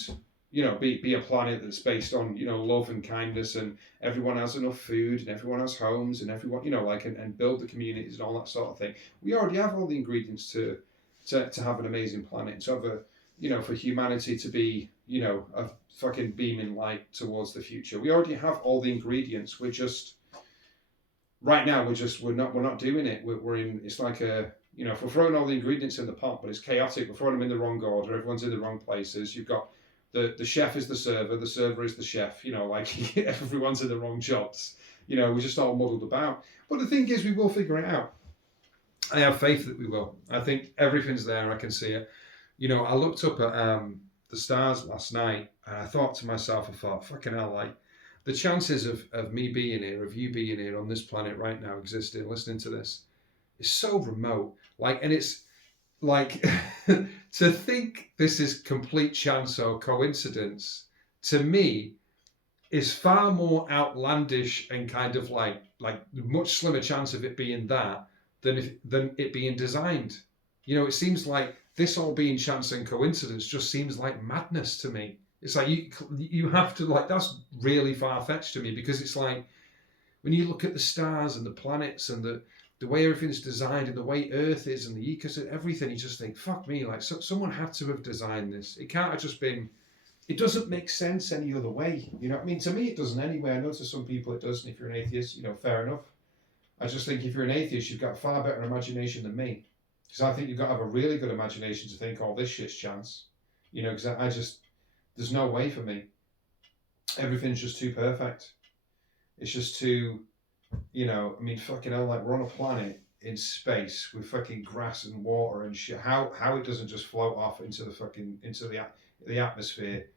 you know, be a planet that's based on, you know, love and kindness, and everyone has enough food, and everyone has homes, and everyone, you know, like, and build the communities and all that sort of thing. We already have all the ingredients to have an amazing planet, to have a, you know, for humanity to be, you know, a fucking beaming light towards the future. We already have all the ingredients. We're just, right now, we're not doing it. We're in, it's like a, you know, if we're throwing all the ingredients in the pot, but it's chaotic, we're throwing them in the wrong order, everyone's in the wrong places. You've got the chef is the server is the chef, you know, like everyone's in the wrong jobs. You know, we're just all muddled about. But the thing is, we will figure it out. I have faith that we will. I think everything's there. I can see it. You know, I looked up at the stars last night, and I thought to myself, fucking hell, like, the chances of me being here, of you being here on this planet right now, existing, listening to this, is so remote. Like, and it's like, to think this is complete chance or coincidence, to me, is far more outlandish and kind of like much slimmer chance of it being that than it being designed. You know, it seems like this all being chance and coincidence just seems like madness to me. It's like you have to, like, that's really far-fetched to me, because it's like when you look at the stars and the planets and the way everything's designed and the way Earth is and the ecosystem, everything, you just think, fuck me, like, someone had to have designed this. It can't have just been it doesn't make sense any other way. You know what I mean? To me, it doesn't anyway. I know to some people it does, and if you're an atheist, fair enough. I just think if you're an atheist, you've got far better imagination than me. Because I think you've got to have a really good imagination to think, oh, this shit's chance. Because I just, there's no way for me. Everything's just too perfect. It's just too, fucking hell, like we're on a planet in space with fucking grass and water and shit. How it doesn't just float off into the atmosphere.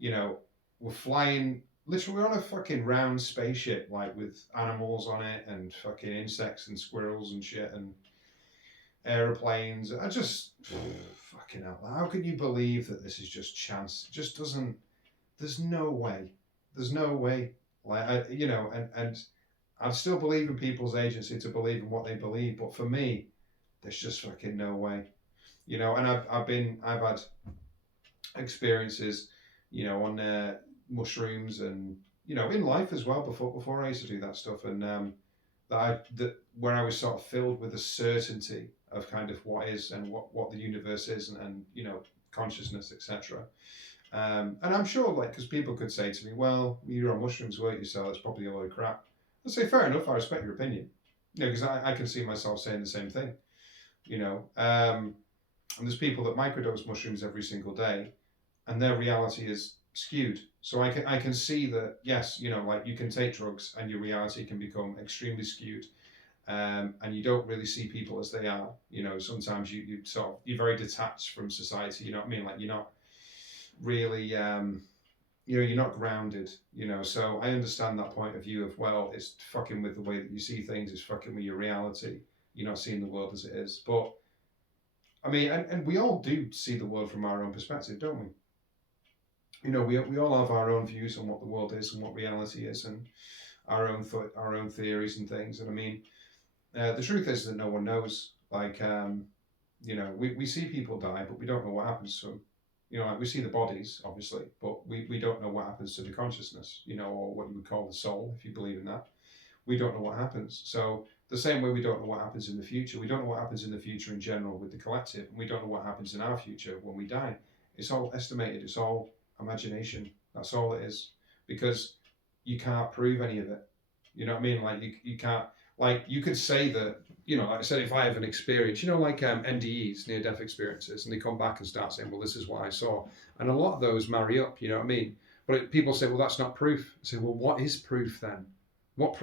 We're flying. Literally, we're on a fucking round spaceship, like with animals on it and fucking insects and squirrels and shit and aeroplanes. I just fucking hell. How can you believe that this is just chance? It just doesn't. There's no way. There's no way. Like and I still believe in people's agency to believe in what they believe, but for me, there's just fucking no way. And I've had experiences, on mushrooms and in life as well before I used to do that stuff, and where I was sort of filled with a certainty of kind of what is and what the universe is and consciousness, etc. And I'm sure, like, because people could say to me, well, you're on mushrooms, weren't you? So it's probably a load of crap. I'd say, fair enough, I respect your opinion. Because I can see myself saying the same thing. And there's people that microdose mushrooms every single day, and their reality is skewed. So I can see that, yes, like you can take drugs and your reality can become extremely skewed. And you don't really see people as they are. Sometimes you're very detached from society. You know what I mean? Like you're not really, you're not grounded. So I understand that point of view of, well, it's fucking with the way that you see things. It's fucking with your reality. You're not seeing the world as it is. But I mean, and we all do see the world from our own perspective, don't we? We all have our own views on what the world is and what reality is, and our own theories and things. And I mean, the truth is that no one knows. Like, we see people die, but we don't know what happens to them. Like we see the bodies, obviously, but we don't know what happens to the consciousness, or what you would call the soul, if you believe in that. We don't know what happens. So the same way we don't know what happens in the future, we don't know what happens in the future in general with the collective, and we don't know what happens in our future when we die. It's all estimated. It's all imagination. That's all it is, because you can't prove any of it. You know what I mean? Like you can't. Like you could say that. Like I said, if I have an experience, like NDEs, near-death experiences, and they come back and start saying, well, this is what I saw. And a lot of those marry up, you know what I mean? But people say, well, that's not proof. I say, well, what is proof then?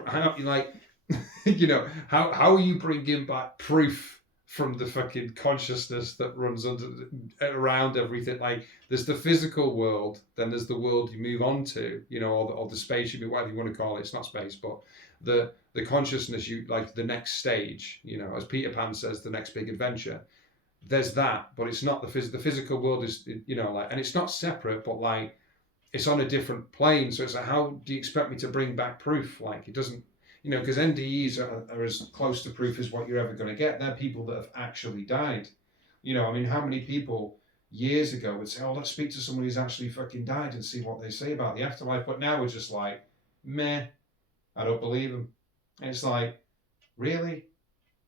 How are you bringing back proof from the fucking consciousness that runs around everything? Like, there's the physical world, then there's the world you move on to, or the space, whatever you want to call it. It's not space, but the consciousness, like the next stage, as Peter Pan says, the next big adventure. There's that, but it's not the physical world is, and it's not separate, but like it's on a different plane. So it's like, how do you expect me to bring back proof? Like it doesn't, because NDEs are as close to proof as what you're ever going to get. They're people that have actually died. I mean, how many people years ago would say, oh, let's speak to someone who's actually fucking died and see what they say about the afterlife. But now we're just like, meh, I don't believe them. And it's like, really?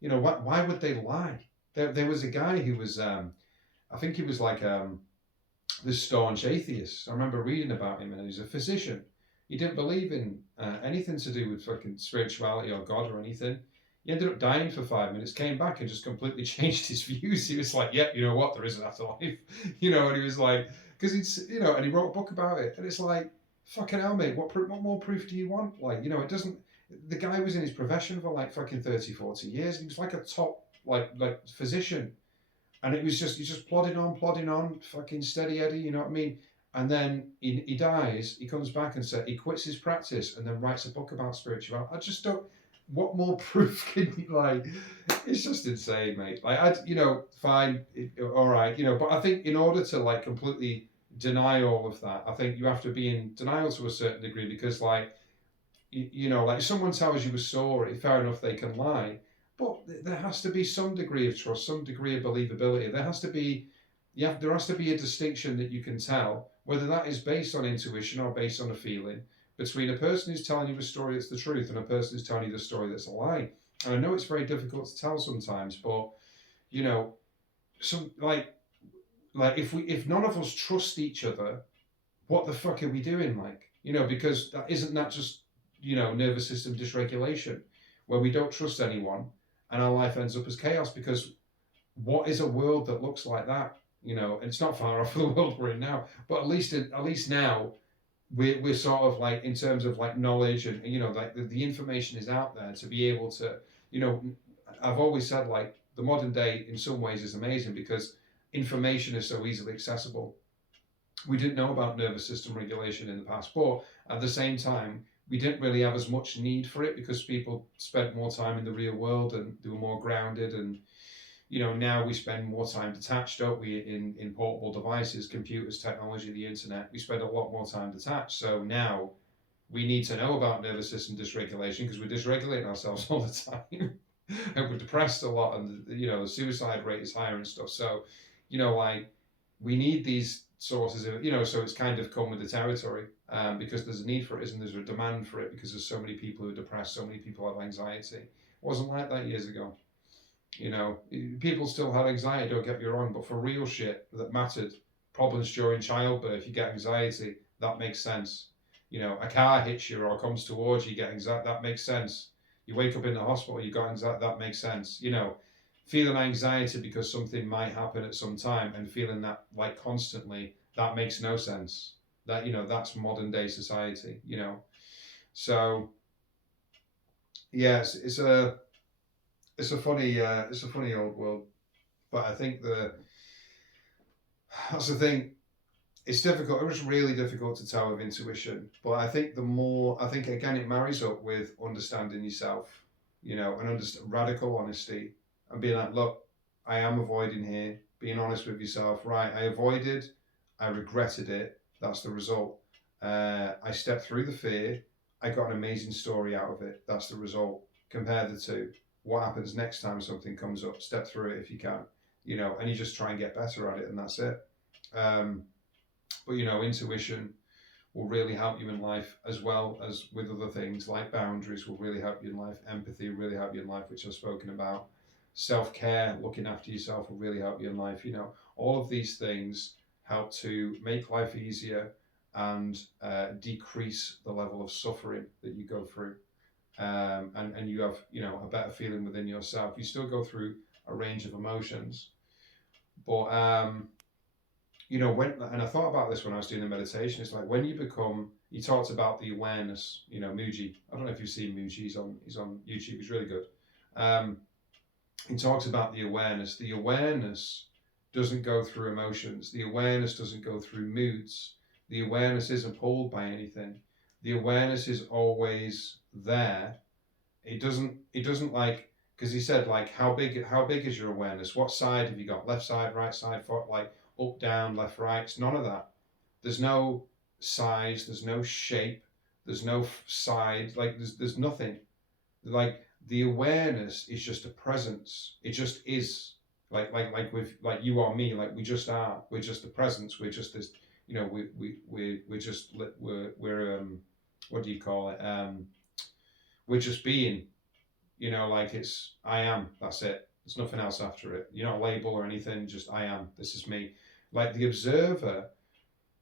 Why would they lie? There was a guy who was, I think he was like this staunch atheist. I remember reading about him, and he was a physician. He didn't believe in anything to do with fucking spirituality or God or anything. He ended up dying for 5 minutes, came back and just completely changed his views. He was like, yep, you know what, there is an afterlife. And he was like, because it's, and he wrote a book about it. And it's like, fucking hell, mate, what more proof do you want? Like, it doesn't, the guy was in his profession for like fucking 30, 40 years. He was like a top, like physician. And it was just, he's just plodding on, fucking steady Eddie, you know what I mean? And then he dies, he comes back and says, he quits his practice and then writes a book about spirituality. I just don't, what more proof can you, like, it's just insane, mate. Like, fine, all right, but I think in order to like completely deny all of that, I think you have to be in denial to a certain degree, because like, like if someone tells you a story, fair enough, they can lie, but there has to be some degree of trust, some degree of believability. There has to be a distinction that you can tell, whether that is based on intuition or based on a feeling, between a person who's telling you a story that's the truth and a person who's telling you the story that's a lie. And I know it's very difficult to tell sometimes, but some like if none of us trust each other, what the fuck are we doing? Like, because that just, nervous system dysregulation, where we don't trust anyone and our life ends up as chaos. Because what is a world that looks like that? And it's not far off the world we're in now, but at least now we're sort of like, in terms of like knowledge, and like the information is out there to be able to, I've always said, like, the modern day in some ways is amazing because information is so easily accessible. We didn't know about nervous system regulation in the past, but at the same time, we didn't really have as much need for it because people spent more time in the real world and they were more grounded. And now we spend more time detached, don't we, in portable devices, computers, technology, the internet. We spend a lot more time detached. So now we need to know about nervous system dysregulation because we're dysregulating ourselves all the time. And we're depressed a lot, and the suicide rate is higher and stuff. So, like, we need these sources of, so it's kind of come with the territory, because there's a need for it, isn't there? There's a demand for it because there's so many people who are depressed, so many people have anxiety. It wasn't like that years ago. People still had anxiety, don't get me wrong, but for real shit that mattered, problems during childbirth, you get anxiety, that makes sense. A car hits you or comes towards you, you get anxiety, that makes sense. You wake up in the hospital, you got anxiety, that makes sense. Feeling anxiety because something might happen at some time and feeling that like constantly, that makes no sense. That, that's modern day society, So, yes, it's a funny old world, but I think that's the thing. It's difficult. It was really difficult to tell with intuition, but I think again it marries up with understanding yourself, and radical honesty, and being like, look, I am avoiding here. Being honest with yourself, right? I avoided, I regretted it. That's the result. I stepped through the fear. I got an amazing story out of it. That's the result. Compare the two. What happens next time something comes up? Step through it if you can, and you just try and get better at it, and that's it. But intuition will really help you in life, as well as with other things like boundaries will really help you in life. Empathy will really help you in life, which I've spoken about. Self-care, looking after yourself, will really help you in life. All of these things help to make life easier and decrease the level of suffering that you go through. And you have, a better feeling within yourself. You still go through a range of emotions, but and I thought about this when I was doing the meditation. It's like when you talked about the awareness. Muji. I don't know if you've seen Muji. He's on YouTube. He's really good. He talks about the awareness. The awareness doesn't go through emotions. The awareness doesn't go through moods. The awareness isn't pulled by anything. The awareness is always there. It doesn't like, because he said, like, how big is your awareness? What side have you got? Left side, right side, like up, down, left, right. It's none of that. There's no size. There's no shape. There's no side. Like there's nothing. Like the awareness is just a presence. It just is. Like with like you or me. Like we just are. We're just a presence. We're just this. We're just we're what do you call it? We're just being. Like it's I am. That's it. There's nothing else after it. You're not a label or anything. Just I am. This is me. Like the observer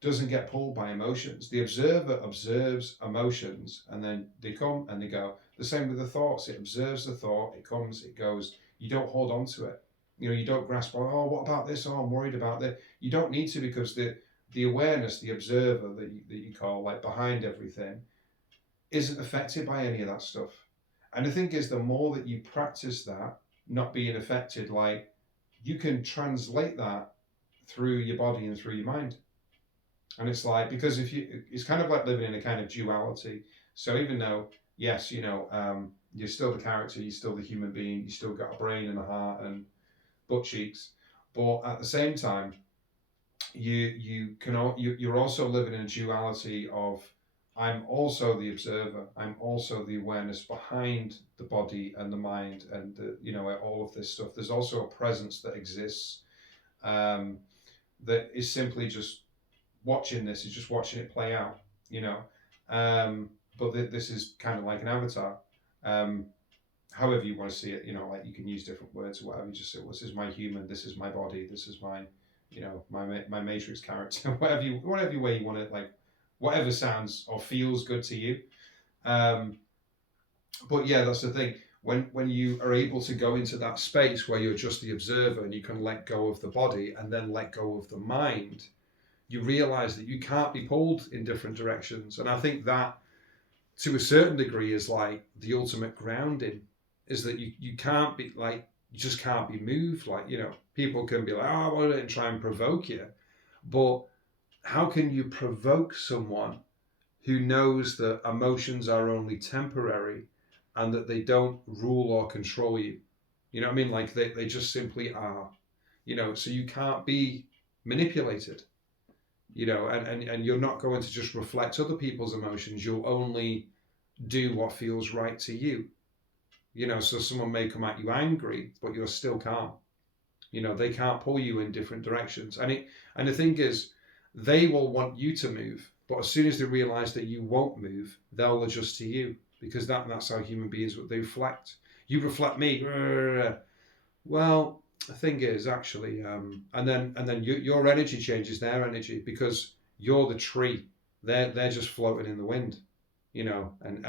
doesn't get pulled by emotions. The observer observes emotions and then they come and they go. The same with the thoughts. It observes the thought. It comes. It goes. You don't hold on to it. You don't grasp on. Oh, what about this? Oh, I'm worried about that. You don't need to, because the awareness, the observer that you call like behind everything, isn't affected by any of that stuff. And the thing is, the more that you practice that, not being affected, like you can translate that through your body and through your mind. And it's like, because it's kind of like living in a kind of duality. So even though, yes, you're still the character, you're still the human being, you still got a brain and a heart and butt cheeks, but at the same time, you're also living in a duality of, I'm also the observer. I'm also the awareness behind the body and the mind and all of this stuff. There's also a presence that exists, that is simply just watching this. Is just watching it play out. But this is kind of like an avatar. However you want to see it. Like you can use different words or whatever. You just say, well, this is my human. This is my body. This is my my Matrix character. whatever way you want it. Like whatever sounds or feels good to you. But yeah, that's the thing. When you are able to go into that space where you're just the observer and you can let go of the body and then let go of the mind, you realize that you can't be pulled in different directions. And I think that to a certain degree is like the ultimate grounding, is that you can't be like, you just can't be moved. Like, you know, people can be like, oh, I want to try and provoke you. But how can you provoke someone who knows that emotions are only temporary and that they don't rule or control you? You know what I mean? Like they just simply are, you know, so you can't be manipulated, you know, and you're not going to just reflect other people's emotions. You'll only do what feels right to you. You know, so someone may come at you angry, but you're still calm. You know, they can't pull you in different directions. And the thing is, they will want you to move, but as soon as they realize that you won't move, they'll adjust to you, because that's how human beings, they reflect. You reflect me. Well, the thing is, actually, and then your energy changes their energy, because you're the tree. They're just floating in the wind. You know, and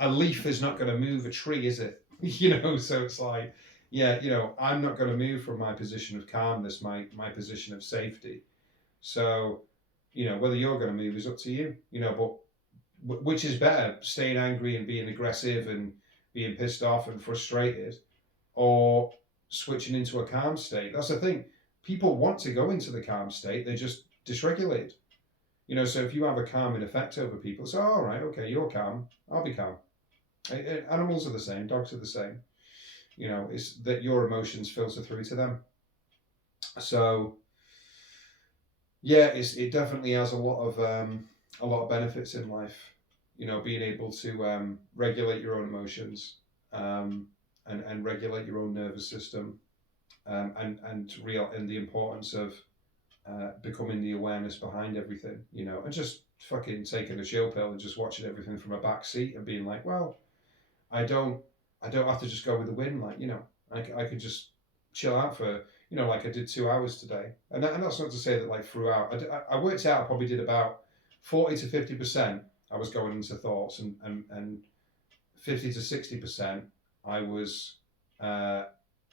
a leaf is not going to move a tree, is it? You know, so it's like, yeah, you know, I'm not going to move from my position of calmness, my position of safety. So, you know, whether you're going to move is up to you. You know, but which is better, staying angry and being aggressive and being pissed off and frustrated, or switching into a calm state? That's the thing. People want to go into the calm state, they're just dysregulated. You know, so if you have a calming effect over people, so all right, okay, you're calm, I'll be calm. Animals are the same, dogs are the same. You know, it's that your emotions filter through to them. So yeah, it definitely has a lot of benefits in life. You know, being able to regulate your own emotions, and regulate your own nervous system, and the importance of becoming the awareness behind everything, you know, and just fucking taking a chill pill and just watching everything from a back seat and being like, well, I don't have to just go with the wind. Like, you know, I could just chill out for, you know, like I did 2 hours today. And that's not to say that like throughout, I worked out I probably did about 40 to 50%. I was going into thoughts, and 50 to 60% I was, and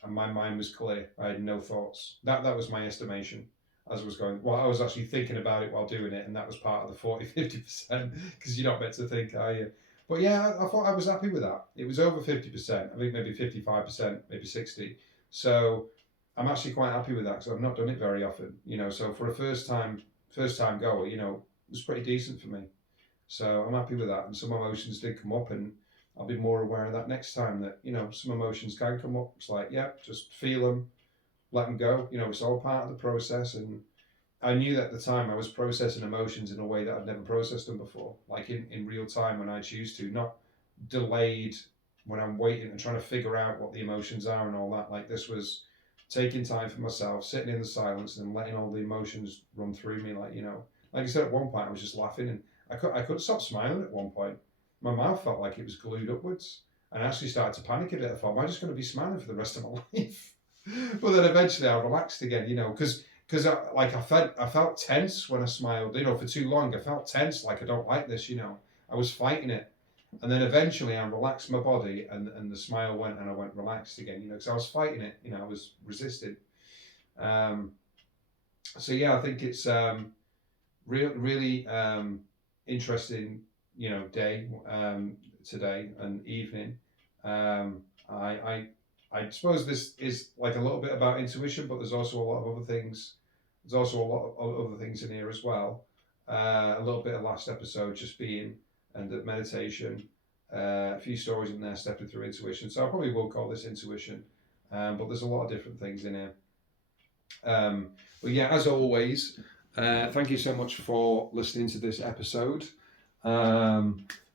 my mind was clear. I had no thoughts. That was my estimation as I was going. Well, I was actually thinking about it while doing it, and that was part of the 40, 50%, because you're not meant to think, are you? But yeah, I thought I was happy with that. It was over 50%. I think maybe 55%, maybe 60. So I'm actually quite happy with that, because I've not done it very often, you know. So for a first time goer, you know, it was pretty decent for me. So I'm happy with that. And some emotions did come up, and I'll be more aware of that next time, that, you know, some emotions can come up. It's like, yeah, just feel them, let them go. You know, it's all part of the process. And I knew that at the time I was processing emotions in a way that I'd never processed them before, like in real time when I choose to, not delayed when I'm waiting and trying to figure out what the emotions are and all that. Like, this was taking time for myself, sitting in the silence and letting all the emotions run through me. Like, you know, like I said, at one point I was just laughing, and I couldn't stop smiling at one point. My mouth felt like it was glued upwards, and I actually started to panic a bit. I thought, am I just going to be smiling for the rest of my life? But then eventually I relaxed again, you know, because I felt tense when I smiled, you know, for too long. I felt tense, like I don't like this, you know. I was fighting it. And then eventually I relaxed my body, and the smile went, and I went relaxed again, you know, because I was fighting it, you know, I was resisting. So yeah, I think it's really interesting, you know, day today and evening. I suppose this is like a little bit about intuition, but there's also a lot of other things. There's also a lot of other things in here as well. A little bit of last episode just being, and the meditation. A few stories in there stepping through intuition. So I probably will call this intuition, but there's a lot of different things in here. But yeah, as always, thank you so much for listening to this episode.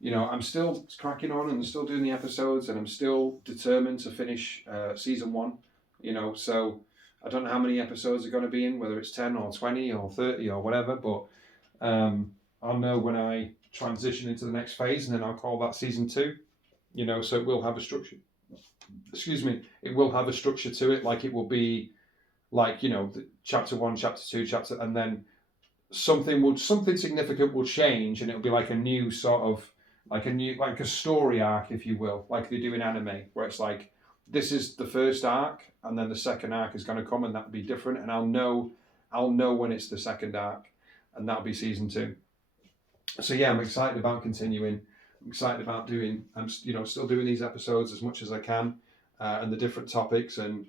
You know, I'm still cracking on and still doing the episodes, and I'm still determined to finish season 1. You know, so I don't know how many episodes are going to be in, whether it's 10 or 20 or 30 or whatever, but I'll know when I transition into the next phase, and then I'll call that season 2. You know, so it will have a structure. Excuse me. It will have a structure to it, like it will be like, you know, chapter 1, chapter 2, and then something significant will change, and it'll be like a new sort of like a story arc, if you will, like they do in anime, where it's like this is the first arc, and then the second arc is going to come, and that'll be different, and I'll know when it's the second arc, and that'll be season 2. So yeah, I'm excited about continuing. I'm excited about doing. I'm still doing these episodes as much as I can, and the different topics, and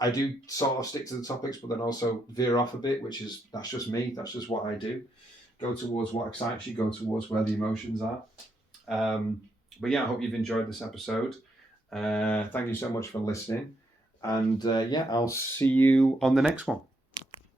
I do sort of stick to the topics, but then also veer off a bit, that's just me. That's just what I do. Go towards what excites you. Go towards where the emotions are. But yeah, I hope you've enjoyed this episode. Thank you so much for listening, and yeah, I'll see you on the next one.